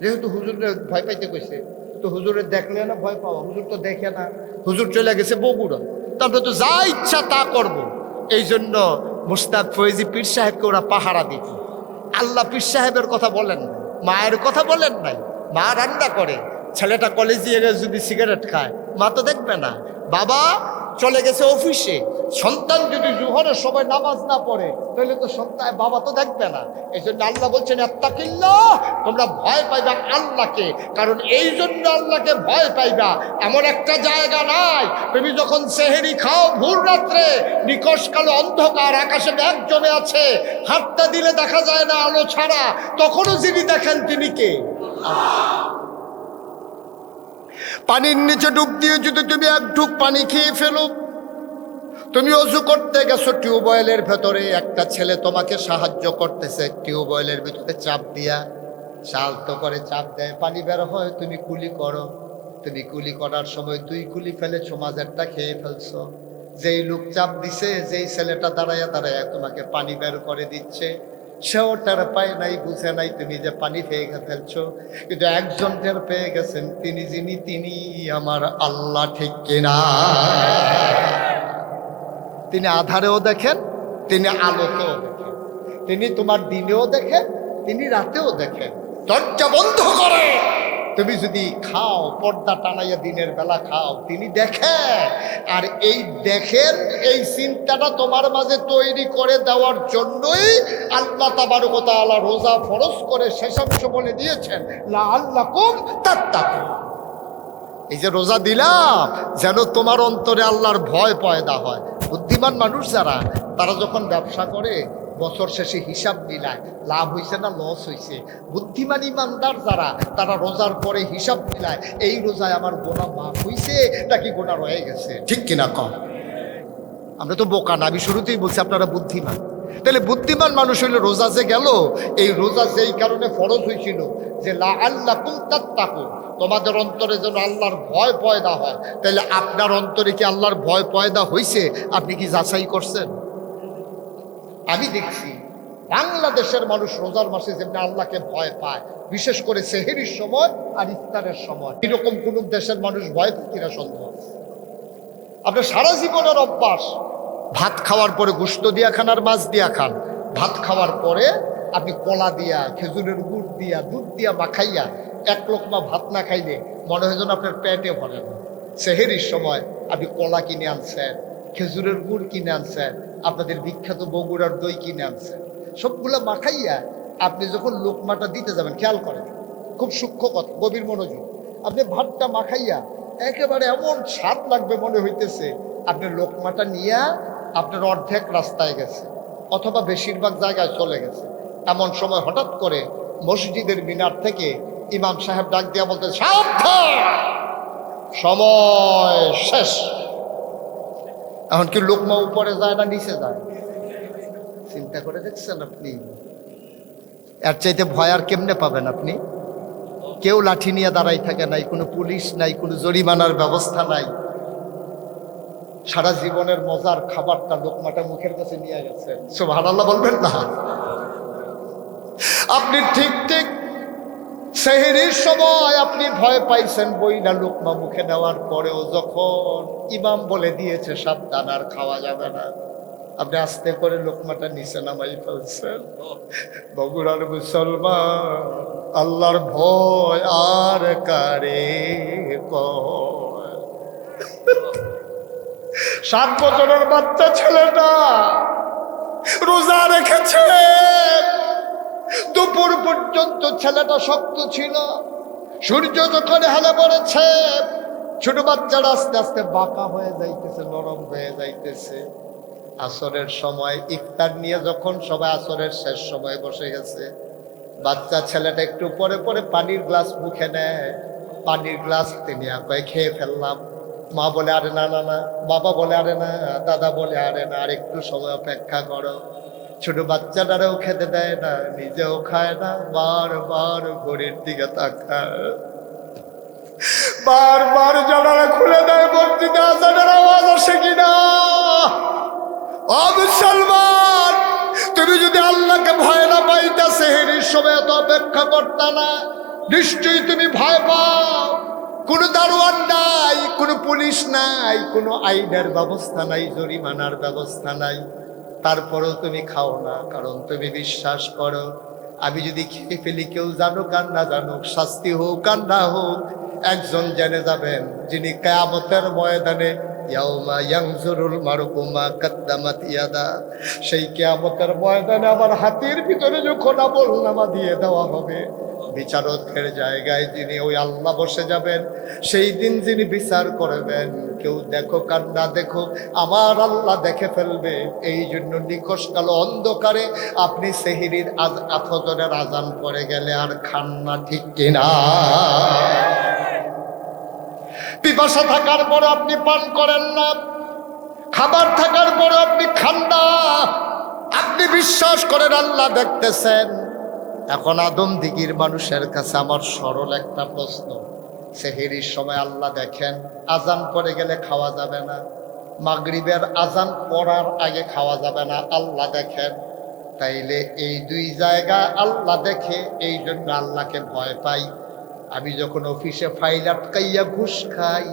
যেহেতু হুজুরে ভয় পাইতে কইছে, তো হুজুরে দেখলে না ভয় পাওয়া, হুজুর তো দেখে না, হুজুর চলে গেছে বগুড়া, তারপরে তো যা ইচ্ছা তা করব। এই জন্য মুশতাক ফয়েজি পীর সাহেবকে ওরা পাহারা দিত। আল্লাহ পীর সাহেবের কথা বলেন না, মায়ের কথা বলেন নাই। মা রান্না করে, ছেলেটা কলেজে গিয়ে যদি সিগারেট খায় মা তো দেখবে না। বাবা চলে গেছে অফিসে, সন্তান যদি জোহরের সময় নামাজ না পড়ে তাহলে তো সন্তান বাবা তো দেখবে না। এই জন্য আল্লাহ বলছেন আত্তাকিল্লাহ, তোমরা ভয় পাইবা আল্লাহকে। কারণ এই জন্য আল্লাহকে ভয় পাইবা এমন একটা জায়গা নাই। তুমি যখন সেহেরি খাও ভোর রাত্রে, নিকশ কালো অন্ধকার, আকাশে মেঘ জমে আছে, হাতটা দিলে দেখা যায় না আলো ছাড়া, তখনও যিনি দেখেন তিনি কে? পানির নিচে ডুব দিয়ে যদি তুমি এক ঢুক পানি খেয়ে ফেলো, তুমি অজু করতে গেছো টিউবওয়েলের ভেতরে, একটা ছেলে তোমাকে সাহায্য করতেছে, টিউবওয়েলের ভিতরে চাপ দিয়া শান্ত করে চাপ দেয়, পানি বের হয়, তুমি কুলি করো। তুমি কুলি করার সময় 2 কুলি ফেলেছো, মাঝেরটা খেয়ে ফেলছো। যেই লোক চাপ দিছে, যেই ছেলেটা দাঁড়ায়া দাঁড়ায়া তোমাকে পানি বের করে দিচ্ছে, সেও টের পায় নাই, বুঝে নাই তুমি যে পানি পেয়ে ফেলছো। কিন্তু একজন টের পেয়ে গেছেন, তিনি আমার আল্লাহ, ঠিক কিনা? তিনি আধারেও দেখেন, তিনি আলোতেও দেখেন, তিনি তোমার দিনেও দেখেন, তিনি রাতেও দেখেন। দরজা বন্ধ করে তুমি যদি খাও, পর্দা টানাইয়া দিনের বেলা খাও, তিনি দেখেন। আর এই দেখেন, এই চিন্তাটা তোমার মাঝে তৈরি করে দেওয়ার জন্যই আল্লাহ তাবারক ওয়া তাআলা রোজা ফরজ করে শেষাংশ বলে দিয়েছেন লাআল্লাকুম তাত্তাকুন। এই যে রোজা দিলাম যেন তোমার অন্তরে আল্লাহর ভয় পয়দা হয়। বুদ্ধিমান মানুষ যারা, তারা যখন ব্যবসা করে বছর শেষে হিসাব মিলায়, লাভ হয়েছে না লস হয়েছে। বুদ্ধিমান ইমানদার যারা, তারা রোজার পরে হিসাব মিলায়, এই রোজায় আমার গোনা মাফ হয়েছে নাকি গোনা রয়ে গেছে, ঠিক কিনা কম? আমরা তো বোকা না, আমি শুরুতেই বলছি আপনারা বুদ্ধিমান। তাহলে বুদ্ধিমান মানুষ হইলে রোজা যে গেল, এই রোজা যেই কারণে ফরজ হয়েছিল যে লাআল্লাকুম তাত্তাকুন, তোমাদের অন্তরে যেন আল্লাহর ভয় পয়দা হয়। তাহলে আপনার অন্তরে কি আল্লাহর ভয় পয়দা হয়েছে? আপনি কি যাচাই করছেন? আমি দেখছি বাংলাদেশের মানুষ রোজার মাসে যেমনি আল্লাহকে ভয় পায়, বিশেষ করে সেহেরির সময় আর ইফতারের সময়, এরকম কোন দেশের মানুষ ভয় পায় কিনা সন্দেহ আছে। আপনার সারা জীবনের অভ্যাস, ভাত খাওয়ার পরে গোশত দিয়া খান আর মাছ দিয়া খান। ভাত খাওয়ার পরে আপনি কলা দিয়া, খেজুরের গুড় দিয়া, দুধ দিয়া মাখাইয়া এক লোকমা ভাত না খাইলে মনে হয় যেন আপনার পেটে ভরে না। সেহেরির সময় আপনি কলা কিনে আনছেন, খেজুরের গুড় কিনে আনছেন, আপনাদের বিখ্যাত বগুড়ার দই কিনে আনছেন, সবগুলা মাখাইয়া আপনি যখন লোকমাটা দিতে যাবেন, খেয়াল করেন, খুব সূক্ষ্ম কথা, গভীর মনোযোগ। আপনি ভাতটা মাখাইয়া একেবারে এমন স্বাদ লাগবে মনে হইতেছে, আপনার লোকমাটা নিয়ে আপনার অর্ধেক রাস্তায় গেছে অথবা বেশিরভাগ জায়গায় চলে গেছে। এমন সময় হঠাৎ করে মসজিদের মিনার থেকে ইমাম সাহেব ডাক দিয়া বলতে, সাবধান, সময় শেষ। এখন কি লোকমা উপরে যায় না নিচে যায়? চিন্তা করে দেখছেন আপনি? এর চাইতে ভয় আর কেমনে পাবেন আপনি? কেউ লাঠি নিয়ে দাঁড়াই থাকে নাই, কোনো পুলিশ নাই, কোনো জরিমানার ব্যবস্থা নাই। সারা জীবনের মজার খাবারটা, লোকমাটা মুখের কাছে নিয়ে গেছে। সুবহানাল্লাহ বলবেন না? আপনি ঠিক ঠিক সেহরির সময় আপনি ভয় পাইছেন বইলা লোকমা মুখে নেওয়ার পরেও যখন ইমাম বলে দিয়েছে সাবধান, আর খাওয়া যাবে না, আপনি আস্তে করে লোকমাটা নিচে নামাই ফেলছেন। বগুড়ার মুসলমান, আল্লাহর ভয় আর কারে কয়? 7 বছরের বাচ্চা ছেলেটা রোজা রেখেছে, দুপুর পর্যন্ত ছেলেটা শক্ত ছিল। সূর্য যখন হেলে পড়েছে, ছোট বাচ্চারা আস্তে আস্তে বাঁকা হয়ে যাইতেছে, নরম হয়ে যাইতেছে। আসরের সময় ইফতার নিয়ে যখন সবাই আসরের শেষ সময় বসে গেছে, বাচ্চা ছেলেটা একটু পরে পরে পানির গ্লাস মুখে নেয়, পানির গ্লাস তিনি কয়ে খেয়ে ফেললাম। মা বলে আরে না না না, বাবা বলে আরে না, দাদা বলে আরে না, আর একটু সময় অপেক্ষা করো। ছোট বাচ্চাটারেও খেতে দেয় না, নিজেও খায় না, বারবার ঘড়ির দিকে তাকায়, বারবার জানালা খুলে দেয় মসজিদে আজানের আওয়াজ আসে কিনা। ও মুসলমান, তুমি যদি আল্লাহকে ভয় না পাইতা সেহরির সময় এত অপেক্ষা করতা না। নিশ্চয়ই তুমি ভয় পাও। কোনো দারোয়ান নাই, কোনো পুলিশ নাই, কোনো আইনের ব্যবস্থা নাই, জরিমানার ব্যবস্থা নাই, তারপরেও তুমি খাও না, কারণ তুমি বিশ্বাস করো আমি যদি খেয়ে ফেলি, কেউ জানুক আর না জানুক, শাস্তি হোক আর না হোক, একজন জেনে যাবেন যিনি কিয়ামতের ময়দানে ইয়াউমা ইয়ানজুরুল মারউ মা কাদ্দামাত ইয়াদা, সেই কিয়ামতের ময়দানে আমার হাতের ভিতরে যখন আমলনামা দিয়ে দেওয়া হবে, বিচারকের জায়গায় যিনি ওই আল্লাহ বসে যাবেন, সেই দিন যিনি বিচার করবেন, কেউ দেখো কার না দেখো আমার আল্লাহ দেখে ফেলবে। এই জন্য নিকশ কালো অন্ধকারে আপনি সেহরির ফজরের আজান পড়ে গেলে আর খান না, ঠিক কিনা? পিপাসা থাকার পরে আপনি পান করেন না, খাবার থাকার পরে আপনি খান না, আপনি বিশ্বাস করেন আল্লাহ দেখতেছেন। এখন আদম দিগির মানুষের কাছে আমার সরল একটা প্রশ্ন, সেহরির সময় আল্লাহ দেখেন, আজান পড়ে গেলে খাওয়া যাবে না, মাগরিবের আজান পড়ার আগে খাওয়া যাবে না, আল্লাহ দেখেন। তাইলে এই দুই জায়গা আল্লাহ দেখে, এই জন্য আল্লাহকে ভয় পাই। আমি যখন অফিসে ফাইল আটকাইয়া ঘুষ খাই,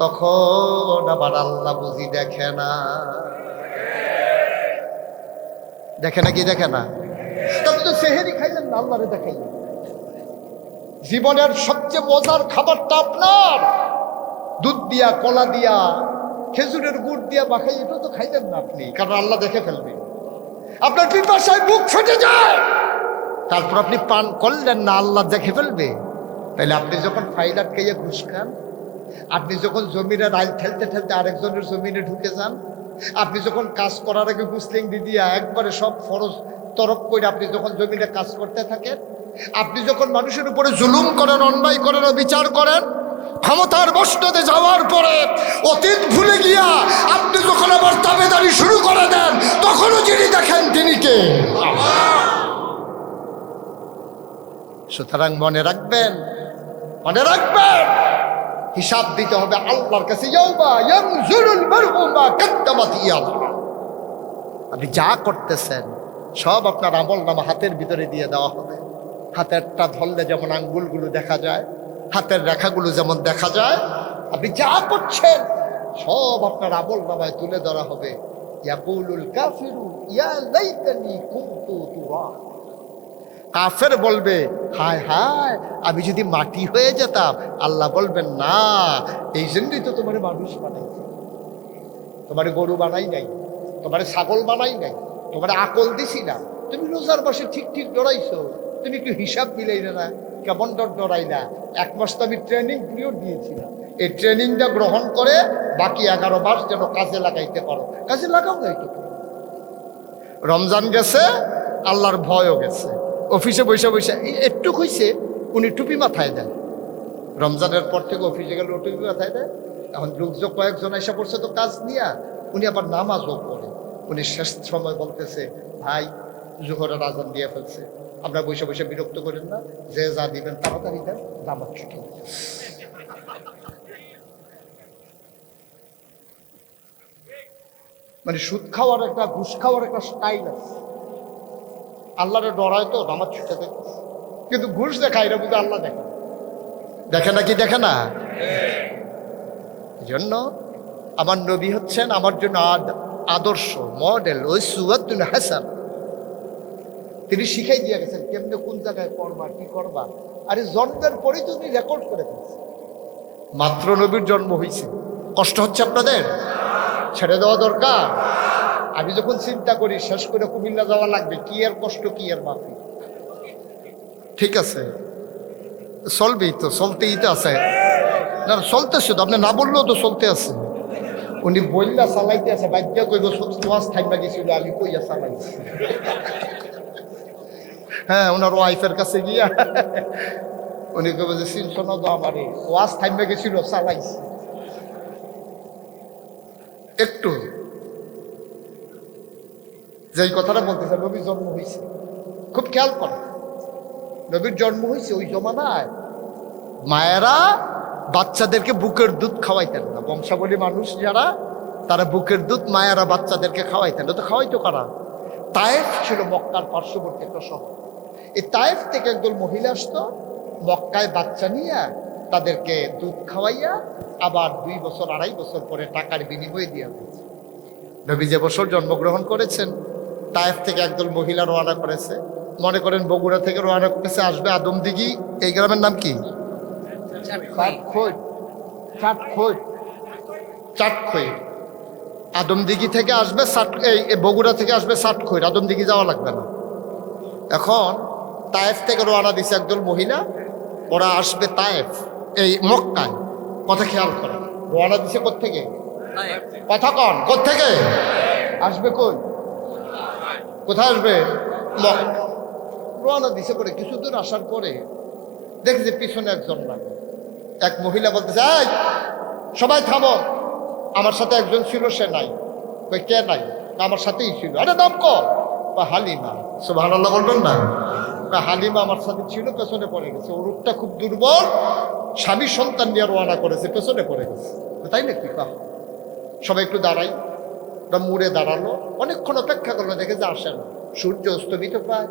তখন আবার আল্লাহ বুঝি দেখে না। দেখে না কি দেখে না? তবে তো সেহেরি খাইলেন না, আল্লাহরে দেখাইলেন। জীবনের সবচেয়ে মজার খাবারটা আপনার দুধ দিয়া, কলা দিয়া, খেজুরের গুড় দিয়া মাখাই, এটা তো খাইলেন না আপনি, কারণ আল্লাহ দেখে ফেলবে। আপনার পিপাসায় বুক ফেটে যায়, তারপর আপনি পান করলেন না, আল্লাহ দেখে ফেলবে। তাইলে আপনি যখন ফাইল আটকাইয়া ঘুষ খান, আপনি যখন জমিনে রাইল ঠেলতে ঠেলতে আরেকজনের জমিনে ঢুকে যান, আপনি যখন কাজ করার আগে মুসলিম দিদিয়া একবারে সব ফরজ তরফ করে আপনি যখন জমিনে কাজ করতে থাকেন, আপনি যখন মানুষের উপরে জুলুম করেন, অন্যায় করেন, বিচার করেন, ক্ষমতার বস্ত্রতে যাওয়ার পরে অতীত ভুলে গিয়া আপনি যখন আবার তাবেদারি শুরু করে দেন, তখনও যিনি দেখেন তিনি কে? সুতরাং মনে রাখবেন, মনে রাখবেন, হিসাব দিতে হবে আল্লাহর কাছে। আপনি যা করতেছেন সব আপনার আমলনামা হাতের ভিতরে দিয়ে দেওয়া হবে। হাতেরটা ধরলে যেমন আঙ্গুলগুলো দেখা যায়, হাতের রেখাগুলো যেমন দেখা যায়, আপনি যা করছেন সব আপনার আমলনামায় তুলে ধরা হবে। ইয়াকুলুল কাফিরু ইয়া লাইতানি কুনতু তুরাব, কাফের বলবে হায় হায় আমি যদি মাটি হয়ে যেতাম। আল্লাহ বলবেন না, এই জন্যই তো তোমার মানুষ বানাইছে, তোমার গরু বানাই নাই, তোমার ছাগল বানাই নাই, তোমার আকল দিছি না, তুমি রোজার মাসে ঠিক ঠিক ডরাইছো, তুমি একটু হিসাব মিলাই না, কেমন ডরাই না। 1 মাস তো আমি ট্রেনিং পিরিয়ড দিয়েছিলাম, এই ট্রেনিংটা গ্রহণ করে বাকি 11 মাস যেন কাজে লাগাইতে পারো। কাজে লাগাও না। একটু রমজান গেছে, আল্লাহর ভয়ও গেছে। অফিসে বসে বসে একটু হইছে, উনি টুপি মাথায় দেন। রমজানের পর থেকে অফিসে গেলে টুপি মাথায় দেয়। এখন লোকজন কয়েকজন এসে পড়ছে তো কাজ নিয়ে, উনি আবার নামাজও পড়ে। উনি শেষ সময় বলতেছে, ভাই জোহরের আজান দিয়ে ফেলছে, আমরা বসে বসে বিরক্ত করেন না, যে যা দিবেন তাড়াতাড়ি দেন, নামাজ ছুটি। মানে সুদ খাওয়ার একটা, ঘুষ খাওয়ার একটা স্টাইল আছে। আল্লাহরে ডরায় তো নামাজ ছুটে দেয়, কিন্তু ঘুষ দেখায় না, বুঝে আল্লাহ দেখে। দেখে না কি দেখে না? এই জন্য আমার নবী হচ্ছেন আমার জন্য আদর্শ, মডেল, ওই সুওয়াতুন হাসান। তিনি শিখাই দিয়ে গেছেন কেমনে কোন জায়গায় করবা, কি করবা। আরে জন্মের পরেই তো উনি রেকর্ড করে ফেলছে। মাত্র নবীর জন্ম হয়েছে, কষ্ট হচ্ছে আপনাদের? ছেড়ে দেওয়া দরকার। আমি যখন চিন্তা করি শেষ করে কুমিল্লা যাওয়া লাগবে, কি এর কষ্ট, কি এর মাফি। ঠিক আছে, চলবেই তো, চলতেই তো আছে না, চলতেছে তো, আপনি না বললেও তো চলতে আছে। উনি বললা চালাইতে আছে, বাদ্যা কইব ওয়াজ থাকবা গেছিল, আমি কইয়া চালাইছি। হ্যাঁ, ওনার ওয়াইফের কাছে গিয়া উনি কে বলছে চিনছ না তো আমারে, ওয়াজ থাইমে গেছিল চালাইছে একটু। যেই কথাটা বলতেছে, নবীর জন্ম হয়েছে, খুব খেয়াল করে, নবীর জন্ম হয়েছে ওই জমানায় মায়েরা বাচ্চাদেরকে বুকের দুধ খাওয়াইতেন না। বংশাবলী মানুষ যারা, তারা বুকের দুধ মায়েরা বাচ্চাদেরকে খাওয়াইতেন না। তো খাওয়াইতো কারা? তায়েফ ছিল মক্কার পার্শ্ববর্তী একটা শহর। এই তায়েফ থেকে একদল মহিলা আসতো, মক্কায় বাচ্চা নিয়ে তাদেরকে দুধ খাওয়াইয়া আবার 2 বছর 2.5 বছর পরে টাকার বিনিময়ে দিয়ে দিয়েছে। নবী যে বছর জন্মগ্রহণ করেছেন, তায়েফ থেকে একদল মহিলা রওনা করেছে। মনে করেন বগুড়া থেকে রওনা করেছে, আসবে আদমদিঘি। এই গ্রামের নাম কি? চাটখই। আদমদিঘি থেকে আসবে এই বগুড়া থেকে আসবে চাটখই, আদমদিঘি যাওয়া লাগবে না। এখন তায়েফ থেকে রওনা দিছে একদল মহিলা, ওরা আসবে তায়েফ, এই মক্কায়। কথা খেয়াল করে, রওনা দিছে কোত্থেকে? কথা কন, কোত্থেকে আসবে? কোথায় আসবে? মক্কা। রওনা দিছে করে কিছু দূর আসার পরে দেখছে পিছনে একজন লাগে। এক মহিলা বলতেছে, এই সবাই থামো, আমার সাথে একজন ছিল, সে নাই। কই কে নাই? আমার সাথেই ছিল। আরে দাম কর। হালিমা। সুবহানাল্লাহ বলবেন না? হালিমা আমার সাথে ছিল, পেছনে পড়ে গেছে। ওর রূপটা খুব দুর্বল, স্বামী সন্তান নিয়ে রওনা করেছে, পেছনে পড়ে গেছে। তাই নাকি? সবাই একটু দাঁড়াই। ওরা মুড়ে দাঁড়ালো, অনেকক্ষণ অপেক্ষা করলো, দেখে যে আসে না। সূর্য অস্তমিত প্রায়।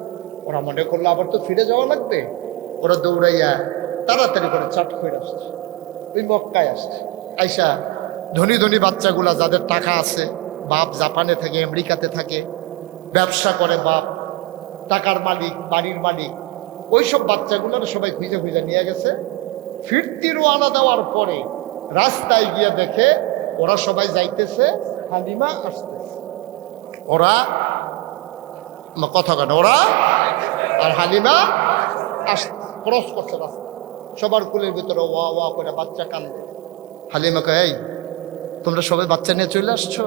ওরা মনে করলো আবার তো ফিরে যাওয়া লাগবে। ওরা দৌড়াইয়া তাড়াতাড়ি করে চাটখই আসছে, ওই মক্কায় আসছে। আইসা ধনী ধনী বাচ্চাগুলা, যাদের টাকা আছে, বাপ জাপানে থাকে, আমেরিকাতে থাকে, ব্যবসা করে বাপ, টাকার মালিক, বাড়ির মালিক, ওইসব বাচ্চাগুলোর সবাই খুঁজে খুঁজে নিয়ে গেছে। ফিরতি রওনা দেওয়ার পরে রাস্তায় গিয়ে দেখে ওরা সবাই যাইতেছে, হালিমা আসতেছে। ওরা কথা কেন, ওরা আর হালিমা ক্রস করছে রাস্তা। সবার কুলের ভিতরে ওয়া ওয়া করে বাচ্চা কান্দে। হালিমা কয়, এই তোমরা সবাই বাচ্চা নিয়ে চলে আসছো,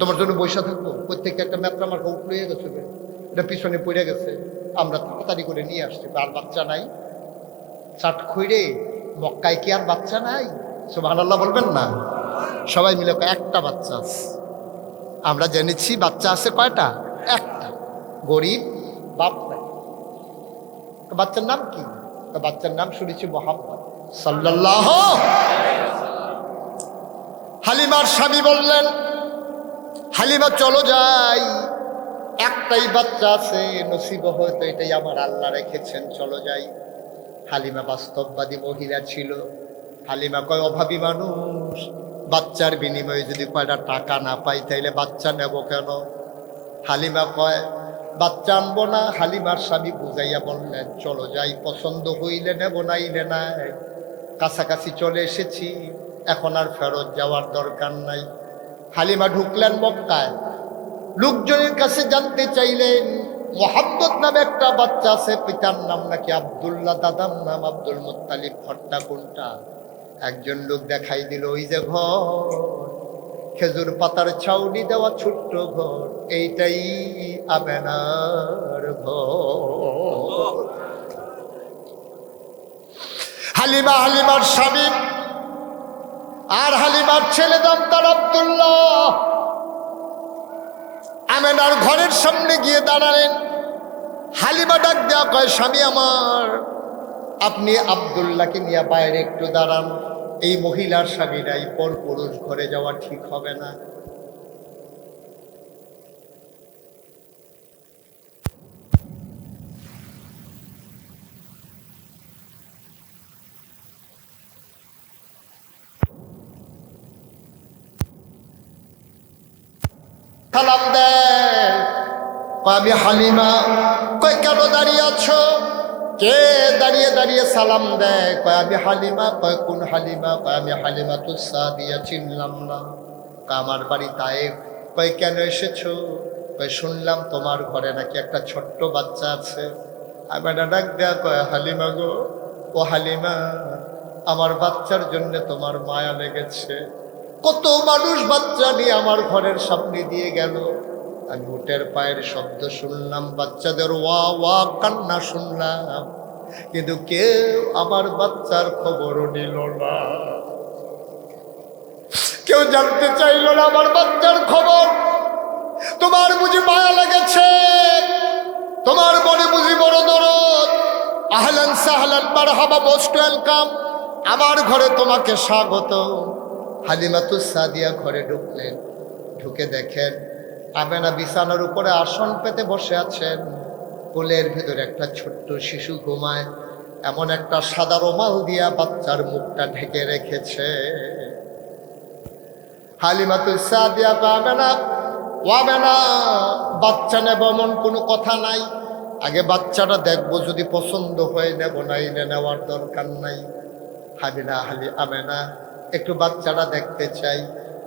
তোমার জন্য বৈশা থাকবো। প্রত্যেককে একটা ম্যাপটা আমার উপরে গেছে, এটা পিছনে পড়ে গেছে, আমরা তাড়াতাড়ি করে নিয়ে আসছি। আর বাচ্চা নাই। চাটখইরে মক্কায় কি আর বাচ্চা নাই? সুবহানাল্লাহ বলবেন না? সবাই মিলে একটা বাচ্চা আছে। আমরা জেনেছি বাচ্চা আছে কয়টা? একটা। গরিব, বাপ নাই। বাচ্চার নাম কি? বাচ্চার নাম শুনেছি মুহাম্মদ সাল্লাল্লাহু। হালিমার স্বামী বললেন, হালিমা চলো যাই, একটাই বাচ্চা আছে, নসিব হয়তো এটাই আমার আল্লাহ রেখেছেন, চলো যাই। হালিমা বাস্তববাদী মহিলা ছিল। হালিমা কয়, অভাবী মানুষ, বাচ্চার বিনিময়ে যদি কয়টা টাকা না পাই তাইলে বাচ্চা নেব কেন? হালিমা কয়, বাচ্চা আনবো না। হালিমার স্বামী বুঝাইয়া বললেন, চলো যাই, পছন্দ হইলে নেব, নাইলে নাই। কাছাকাছি চলে এসেছি, এখন আর ফেরত যাওয়ার দরকার নাই। হালিমা ঢুকলেন মক্কায়। লোকজনের কাছে জানতে চাইলেন, মোহাম্মদ নামে একটা বাচ্চা আছে, পিতার নাম নাকি আব্দুল্লাহ, দাদার নাম আব্দুল মুত্তালিব, ঘরটা কোনটা? একজন লোক দেখাই দিল, ওই যে ঘর, খেজুর পাতার ছাউনি দেওয়া ছোট্ট ঘর, এইটাই আমেনার ঘর। হালিমা, হালিমার স্বামী আর হালিমার ছেলে নাম তার আব্দুল্লাহ, আমেনার ঘরের সামনে গিয়ে দাঁড়ালেন। হালিমা ডাক দেওয়া কয়, স্বামী আমার, আপনি আব্দুল্লাহকে নিয়ে বাইরে একটু দাঁড়ান। এই মহিলার স্বামীরাই পর পুরুষ ঘরে যাওয়া ঠিক হবে না। সালাম দেয়, আমি হালিমা। কয় কেন দাঁড়িয়ে আছো? কে দাঁড়িয়ে দাঁড়িয়ে সালাম দেয়? কয় আমি হালিমা। কয় কোন হালিমা? কয় আমি হালিমা তো সাদিয়া, চিনলাম না। আমার বাড়ি তায়েফ। কয় কেন এসেছো? কয় শুনলাম তোমার ঘরে নাকি একটা ছোট্ট বাচ্চা আছে। আমার ডাক দেয়া কয়, হালিমা গো, ও হালিমা, আমার বাচ্চার জন্য তোমার মায়া লেগেছে। কত মানুষ বাচ্চা নিয়ে আমার ঘরের সামনে দিয়ে গেল, আমি উটের পায়ের শব্দ শুনলাম, বাচ্চাদের ওয়া ওয়া কান্না শুনলাম, কিন্তু কেউ আমার বাচ্চার খবরও নিল না। কেউ জানতে চাইল না আমার বাচ্চার খবর। তোমার বুঝি মায়া লেগেছে, তোমার মনে বুঝি বড় দরদ। আহলান সাহলান মারহাবা, মোস্ট ওয়েলকাম, আমার ঘরে তোমাকে স্বাগত। হালিমাতুস সাদিয়া ঘরে ঢুকলেন, ঢুকে দেখেন আমেনা বিছানার উপরে আসন পেতে বসে আছেন। কোলের ভিতরে একটা ছোট্ট শিশু ঘুমায়, এমন একটা সাদা রুমাল দিয়া বাচ্চার মুখটা ঢেকে রেখেছে। হালিমাতুস সাদিয়া আমেনা, ওয়ামেনা, বাচ্চা নেব এমন কোনো কথা নাই, আগে বাচ্চাটা দেখবো, যদি পছন্দ হয় নেব, নাই নেওয়ার দরকার নাই। আমেনা একটু বাচ্চাটা দেখতে চাই।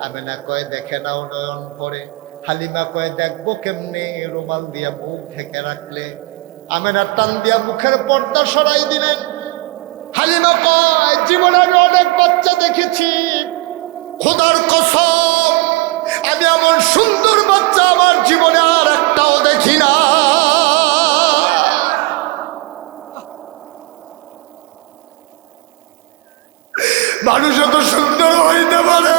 আমেনা কয় দেখে নাও নয়ন পরে। হালিমা কয় দেখবো কেমনে, রুমাল দিয়া মুখ ঢেকে রাখলে। আমেনা টান দিয়া মুখের পর্দা সরাই দিলেন। হালিমা কয় জীবনে আমি অনেক বাচ্চা দেখেছি, খোদার কসম আমি এমন সুন্দর বাচ্চা আমার জীবনে আর একটাও দেখি না। মানুষ এত সুন্দর হইতে পারে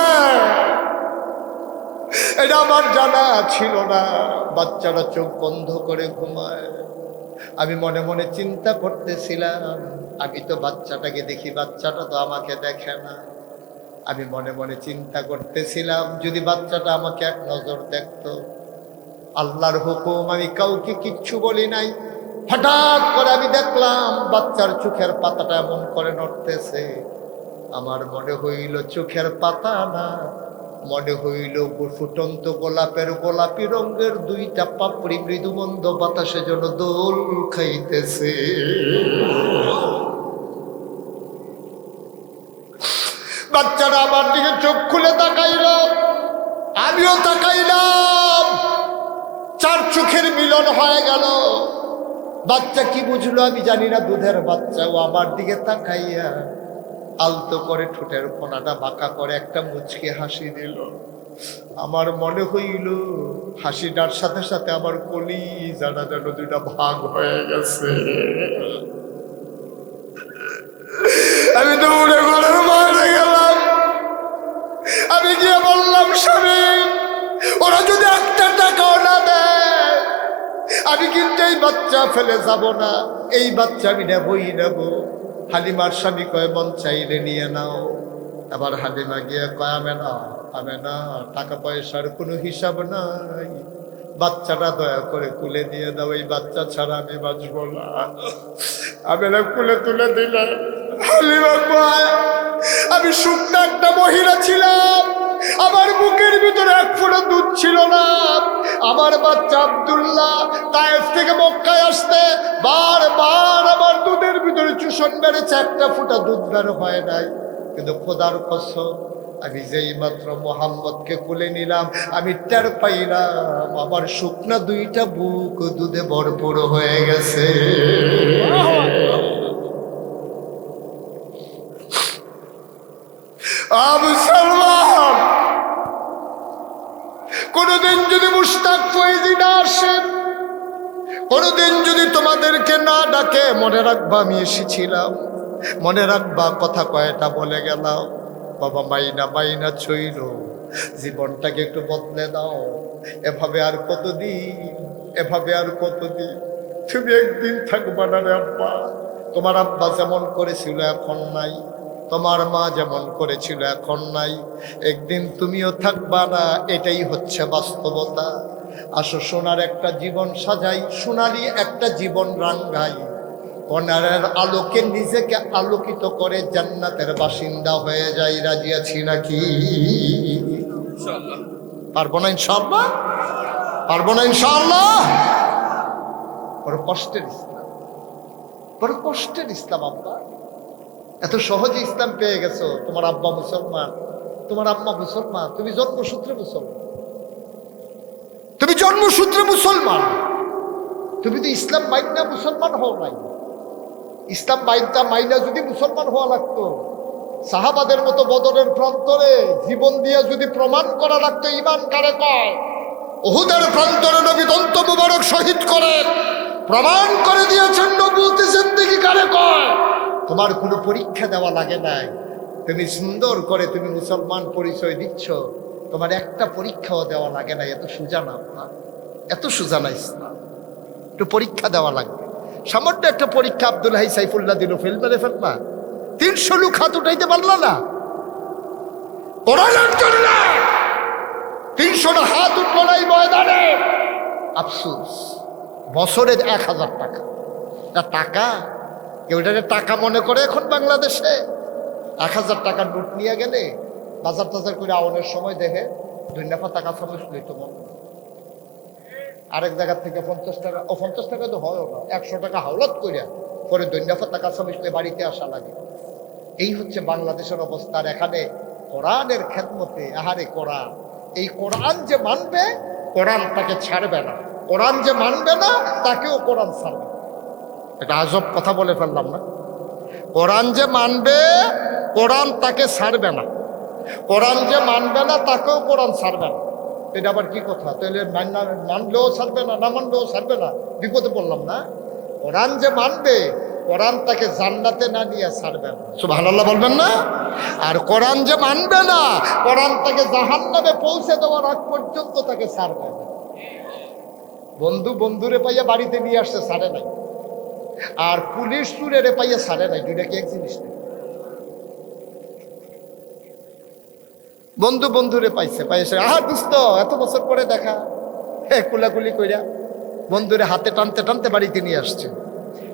এটা আমার জানা ছিল না। বাচ্চারা চোখ বন্ধ করে ঘুমায়। আমি মনে মনে চিন্তা করতেছিলাম, আমি তো বাচ্চাটাকে দেখি, বাচ্চাটা তো আমাকে দেখে না। আমি মনে মনে চিন্তা করতেছিলাম, যদি বাচ্চাটা আমাকে এক নজর দেখতো। আল্লাহর হুকুম, আমি কাউকে কিচ্ছু বলি নাই। হঠাৎ করে আমি দেখলাম বাচ্চার চোখের পাতাটা এমন করে নড়তেছে। আমার মনে হইল চোখের পাতা না, মনে হইল ফুটন্ত গোলাপের গোলাপি রঙের দুইটা পাপড়ি মৃদুমন্দ বাতাসে যেন দোল খাইতেছে। বাচ্চারা আমার দিকে চোখ খুলে তাকাইল, আমিও তাকাইলাম। চার চোখের মিলন হয়ে গেল। বাচ্চা কি বুঝলো আমি জানি না, দুধের বাচ্চা। ও আমার দিকে তাকাইয়া আলতো করে ঠোঁটের কোনাটা বাঁকা করে একটা মুচকি হাসি দিল। আমার মনে হইল হাসিটার সাথে সাথে আমার কলিজাটা যেন দুইটা ভাগ হয়ে গেছে। আমি তো উড়ে ঘরের বাইরে গেলাম। আমি গিয়ে বললাম, স্বামী ওরা যদি একটা টাকাও না দেয় আমি কিন্তু এই বাচ্চা ফেলে যাব না, এই বাচ্চা আমি নেবই নেব। হালিমার স্বামী কয় মন চাইলে নিয়ে নাও। আবার হালিমা গিয়ে কয় আমেনা, আমেনা টাকা পয়সার কোনো হিসাব নাই, বাচ্চাটা দয়া করে কুলে দিয়ে দাও, এই বাচ্চা ছাড়া আমি বাঁচবো না। আমেনা কুলে তুলে দিলেন। হালিমা কয় আমি শুকনা একটা মহিলা ছিলাম, আমার বুকের ভিতরে এক ফোঁটা দুধ ছিল না। আমার বাচ্চা আব্দুল্লাহ তায়েফ থেকে মক্কায় আসতে বারবার আমার দুধের ভিতরে চুষণ মেরেছে, একটা ফোঁটা দুধ বের হয় নাই। কিন্তু খোদার কসম আমি যেই মাত্র মোহাম্মদকে কুলে নিলাম, আমি টের পাইলাম আমার শুকনা দুইটা বুক দুধে ভরপুর হয়ে গেছে। মুসলমান, কোনদিন যদি মুশতাক ফয়েজি না আসে, কোনদিন যদি তোমাদেরকে না ডাকে, মনে রাখবা আমি এসেছিলাম, মনে রাখবা কথা কয়টা বলে গেলাম। বাবা মাইনা মাইনা ছইল, জীবনটাকে একটু বদলে দাও। এভাবে আর কতদিন, এভাবে আর কতদিন? তুমি একদিন থাকবা না রে আব্বা। তোমার আব্বা যেমন করেছিল এখন নাই, তোমার মা যেমন করেছিল এখন নাই, একদিন তুমিও থাকবা না, এটাই হচ্ছে বাস্তবতা। আসো সোনার একটা জীবন সাজাই, সোনালি একটা জীবন রাঙ্গাই, কনারের আলোকে নিজেকে আলোকিত করে জান্নাতের বাসিন্দা হয়ে যাই। রাজি আছি নাকি? পারবো না ইনশাআল্লাহ? পারবো না ইনশাআল্লাহ? বড় কষ্টের ইসলাম, বড় কষ্টের ইসলাম। আব্বা এত সহজে ইসলাম পেয়ে গেছো। তোমার আব্বা মুসলমান, তোমার আম্মা মুসলমান, তুমি জন্মসূত্রে মুসলমান, তুমি জন্মসূত্রে মুসলমান। তুমি তো ইসলাম মাইনা মুসলমান হও নাই। ইসলাম মাইনা যদি মুসলমান হওয়া লাগতো, সাহাবাদের মতো বদরের প্রান্তরে জীবন দিয়ে যদি প্রমাণ করা লাগতো ইমান কারে কয়, উহুদের প্রান্তরে নবী দন্ত মুবারক শহীদ করে প্রমাণ করে দিয়েছেন নবুয়ত জিন্দেগি কারে কয়। তোমার কোনো পরীক্ষা দেওয়া লাগে নাই, তুমি সুন্দর করে তুমি মুসলমান পরিচয় দিচ্ছ, তোমার একটা পরীক্ষাও দেওয়া লাগে না। এত সোজা না আপনার, এত সোজা না ইসলাম। একটু পরীক্ষা দেওয়া লাগবে, সামান্য একটা পরীক্ষা। আব্দুল হাই সাইফুল্লাহ দিল ফেল মেরে ফেলবা, 300 লোক হাত উঠাইতে পারল না কোরআনের জন্য। 300টা হাত উঠলো না এই ময়দানে, আফসোস। বছরের 1000 টাকা, টাকা কেউ এটাকে টাকা মনে করে এখন বাংলাদেশে। 1000 টাকার নোট নিয়ে গেলে বাজার টাজার করে আওয়ানোর সময় দেখে 2 টাকা চামচ লইতো মনে। আরেক জায়গার থেকে 50 টাকা, ও 50 টাকা তো হয় না, 100 টাকা হাওলাত করিয়া পরে 2 টাকা চামচ বাড়িতে আসা লাগে। এই হচ্ছে বাংলাদেশের অবস্থা। আর এখানে কোরআনের খেদমতে, আহারে কোরআন, এই কোরআন যে মানবে কোরআন তাকে ছাড়বে না, কোরআন যে মানবে না তাকেও কোরআন ছাড়বে। এটা আজব কথা বলে ফেললাম না? কোরআন যে মানবে কোরআন তাকে ছাড়বে না, কোরআন যে মানবে না তাকেও কোরআন ছাড়বে না। এটা আবার কি কথা? তাহলে মানলেও ছাড়বে না, না মানলেও ছাড়বে না, বিপদে পড়লাম না? কোরআন যে মানবে কোরআন তাকে জান্নাতে না নিয়ে ছাড়বে না, সুবহানাল্লাহ বলবেন না? আর কোরআন যে মানবে না কোরআন তাকে জাহান্নামে পৌঁছে দেওয়ার আগ পর্যন্ত তাকে ছাড়বে না। বন্ধু বন্ধুরে পাইয়া বাড়িতে নিয়ে আসছে, ছাড়ে নাই। আর পুলিশ চুরেরে পাইয়া ছাড়ে নাই। দুইটা কি এক জিনিস না? বন্ধু বন্ধুরে পাইছে, পাইছে আহা দুস্ত এত বছর পরে দেখা, কুলাকুলি কইরা বন্ধুরে হাতে টানতে টানতে বাড়িতে নিয়ে আসছে।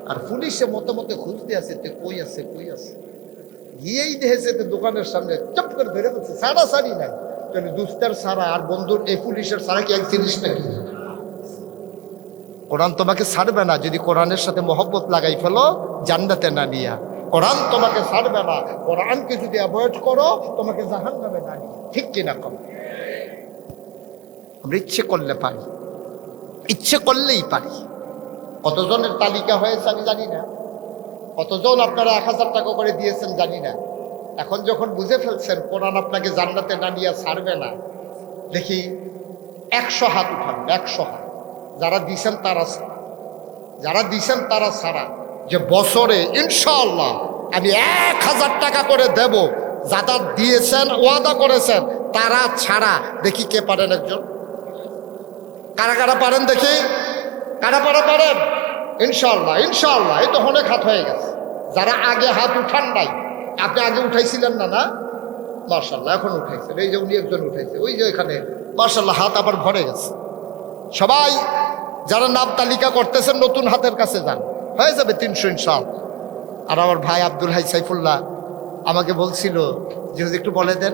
আর পুলিশে মতে খুঁজতে আছে, তে কই আছে কই আছে, গিয়েই দেখেছে তো দোকানের সামনে চপ করে ধরে বলছে, সারা সারি নাই। তাহলে দুস্তের সারা আর বন্ধুর এই পুলিশের সারা কি এক জিনিস নাকি? কোরআন তোমাকে ছাড়বে না যদি কোরআনের সাথে মহব্বত লাগাই ফেলো জান্নাতে না নিয়া। কোরআন তোমাকে ছাড়বে না, কোরআনকে যদি অ্যাভয়েড করো তোমাকে জাহান্নামে না নিয়ে। ঠিক কিনা কম? আমরা ইচ্ছে করলে পারি, ইচ্ছে করলেই পারি। কতজনের তালিকা হয়েছে আমি জানি না, কতজন আপনারা 1000 টাকা করে দিয়েছেন জানি না। এখন যখন বুঝে ফেলছেন কোরআন আপনাকে জান্নাতে না নিয়ে ছাড়বে না, দেখি 100 হাত উঠান, 100 হাত। যারা দিছেন তারা, যারা দিছেন তারা ছাড়া, যে বছরে ইনশাআল্লাহ আমি 1000 টাকা করে দেব, যারা দিয়েছেন ওয়াদা করেছেন তারা ছাড়া, দেখি কে পারেন একজন। কারা কারা পারেন দেখি, কারা পারেন? ইনশাআল্লাহ ইনশাআল্লাহ। এই তো অনেক হাত হয়ে গেছে। যারা আগে হাত উঠান নাই, আপনি আগে উঠাইছিলেন না? না, মাশাআল্লাহ এখন উঠাইছেন। এই যে উনি একজন উঠাইছে, ওই যে এখানে মাশাআল্লাহ হাত আবার ভরে গেছে। সবাই যারা নাম তালিকা করতেছেন নতুন হাতের কাছে যান, হয়ে যাবে 300 ইনশাআল্লাহ। আর আমার ভাই আব্দুল হাই সাইফুল্লাহ আমাকে বলছিল যে একটু বলে দেন,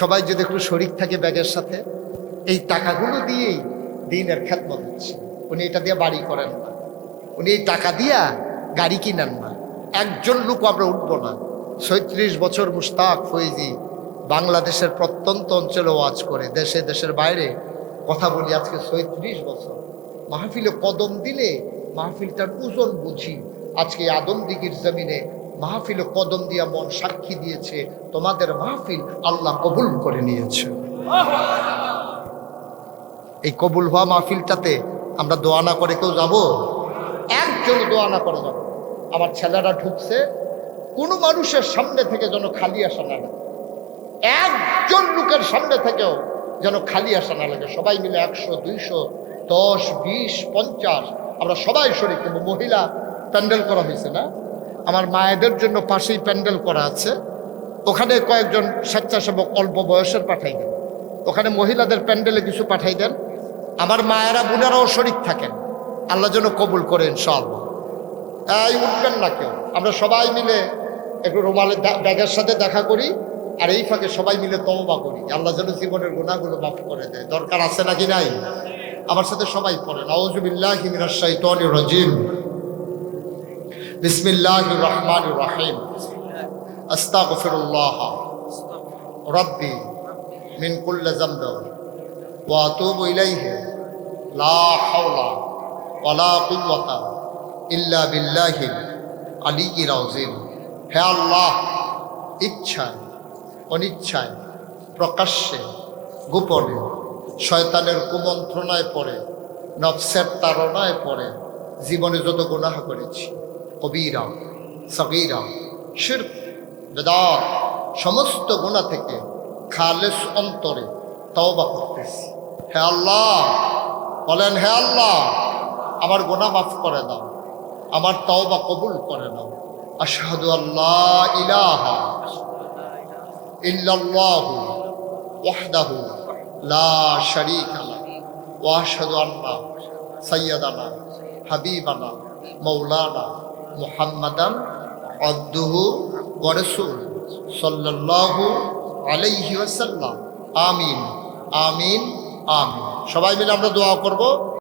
সবাই যদি একটু শরিক থাকে ব্যাগের সাথে, এই টাকাগুলো দিয়েই দিনের খেদমত হচ্ছে। উনি এটা দিয়ে বাড়ি করেন না, উনি এই টাকা দিয়া গাড়ি কিনেন না। একজন লোক আমরা উঠবো না। 36 বছর মুশতাক ফৈজি বাংলাদেশের প্রত্যন্ত অঞ্চলে ওয়াজ করে, দেশে দেশের বাইরে কথা বলি। আজকে 36 বছর মাহফিলে কদম দিলে মাহফিলটার ওজন বুঝি। আজকে আদমদিঘির জমিনে মাহফিলে কদম দিয়া মন সাক্ষী দিয়েছে, তোমাদের মাহফিল আল্লাহ কবুল করে নিয়েছে। এই কবুল হওয়া মাহফিলটাতে আমরা দোয়া না করে কেউ যাব? একজন দোয়া না করে যাব। আমার ছেলেরা ঢুকছে, কোনো মানুষের সামনে থেকে যেন খালি আসা না লাগে, একজন লোকের সামনে থেকেও যেন খালি আসা না লাগে। সবাই মিলে 100, 200, 10, 20, 50 আমরা সবাই শরীক দেব। মহিলা প্যান্ডেল করা হয়েছে না? আমার মায়েদের জন্য পাশেই প্যান্ডেল করা আছে, ওখানে কয়েকজন স্বেচ্ছাসেবক অল্প বয়সের পাঠাই দেন, ওখানে মহিলাদের প্যান্ডেলে কিছু পাঠাই দেন। আমার মায়েরা বোনেরাও শরীক থাকেন, আল্লাহ যেন কবুল করে ইনশাআল্লাহ। এই উঠবেন না কেউ, আমরা সবাই মিলে একটু রুমালের ব্যাগের সাথে দেখা করি, আর এই ফাঁকে সবাই মিলে তওবা করি, আল্লাহ যেন জীবনের গুনাহগুলো মাফ করে দেয়। দরকার আছে নাকি নাই? আমার সাথে সবাই পড়েন, আউযু বিল্লাহি মিনাশ শাইতানির রাজিম, বিসমিল্লাহির রহমানির রহিম, আস্তাগফিরুল্লাহ রাব্বি মিন কুল্লি যামবিন ওয়া আতুবু ইলাইহি লা হাওলা ওয়ালা কুওয়াতা ইল্লা বিল্লাহিল আলিয়্যিল আযীম। হে আল্লাহ, ইচ্ছায় অনিচ্ছায় প্রকাশ্যে গোপনে শয়তানের কুমন্ত্রণায় পড়ে, নফসের তাড়নায় পড়ে জীবনে যত গুনাহ করেছি, কবিরা সগীরা শিরক বেদাত সমস্ত গুনাহ থেকে খালেস অন্তরে তওবা করতেছি। হে আল্লাহ, বলেন হে আল্লাহ, আমার গুনাহ মাফ করে দাও, আমার তওবা কবুল করে নাও। আশহাদু আল্লাহ ইলাহা ইল্লাল্লাহু ওয়াহদাহু লা শারীকা লাহু ওয়া আশহাদু আন্না সাইয়্যিদানা হাবিবানা মাওলানা মুহাম্মাদান আবদুহু ওয়া রাসূলুহু সাল্লাল্লাহু আলাইহি ওয়াসাল্লাম। আমিন আমিন আমিন। সবাই মিলে আমরা দোয়া করব।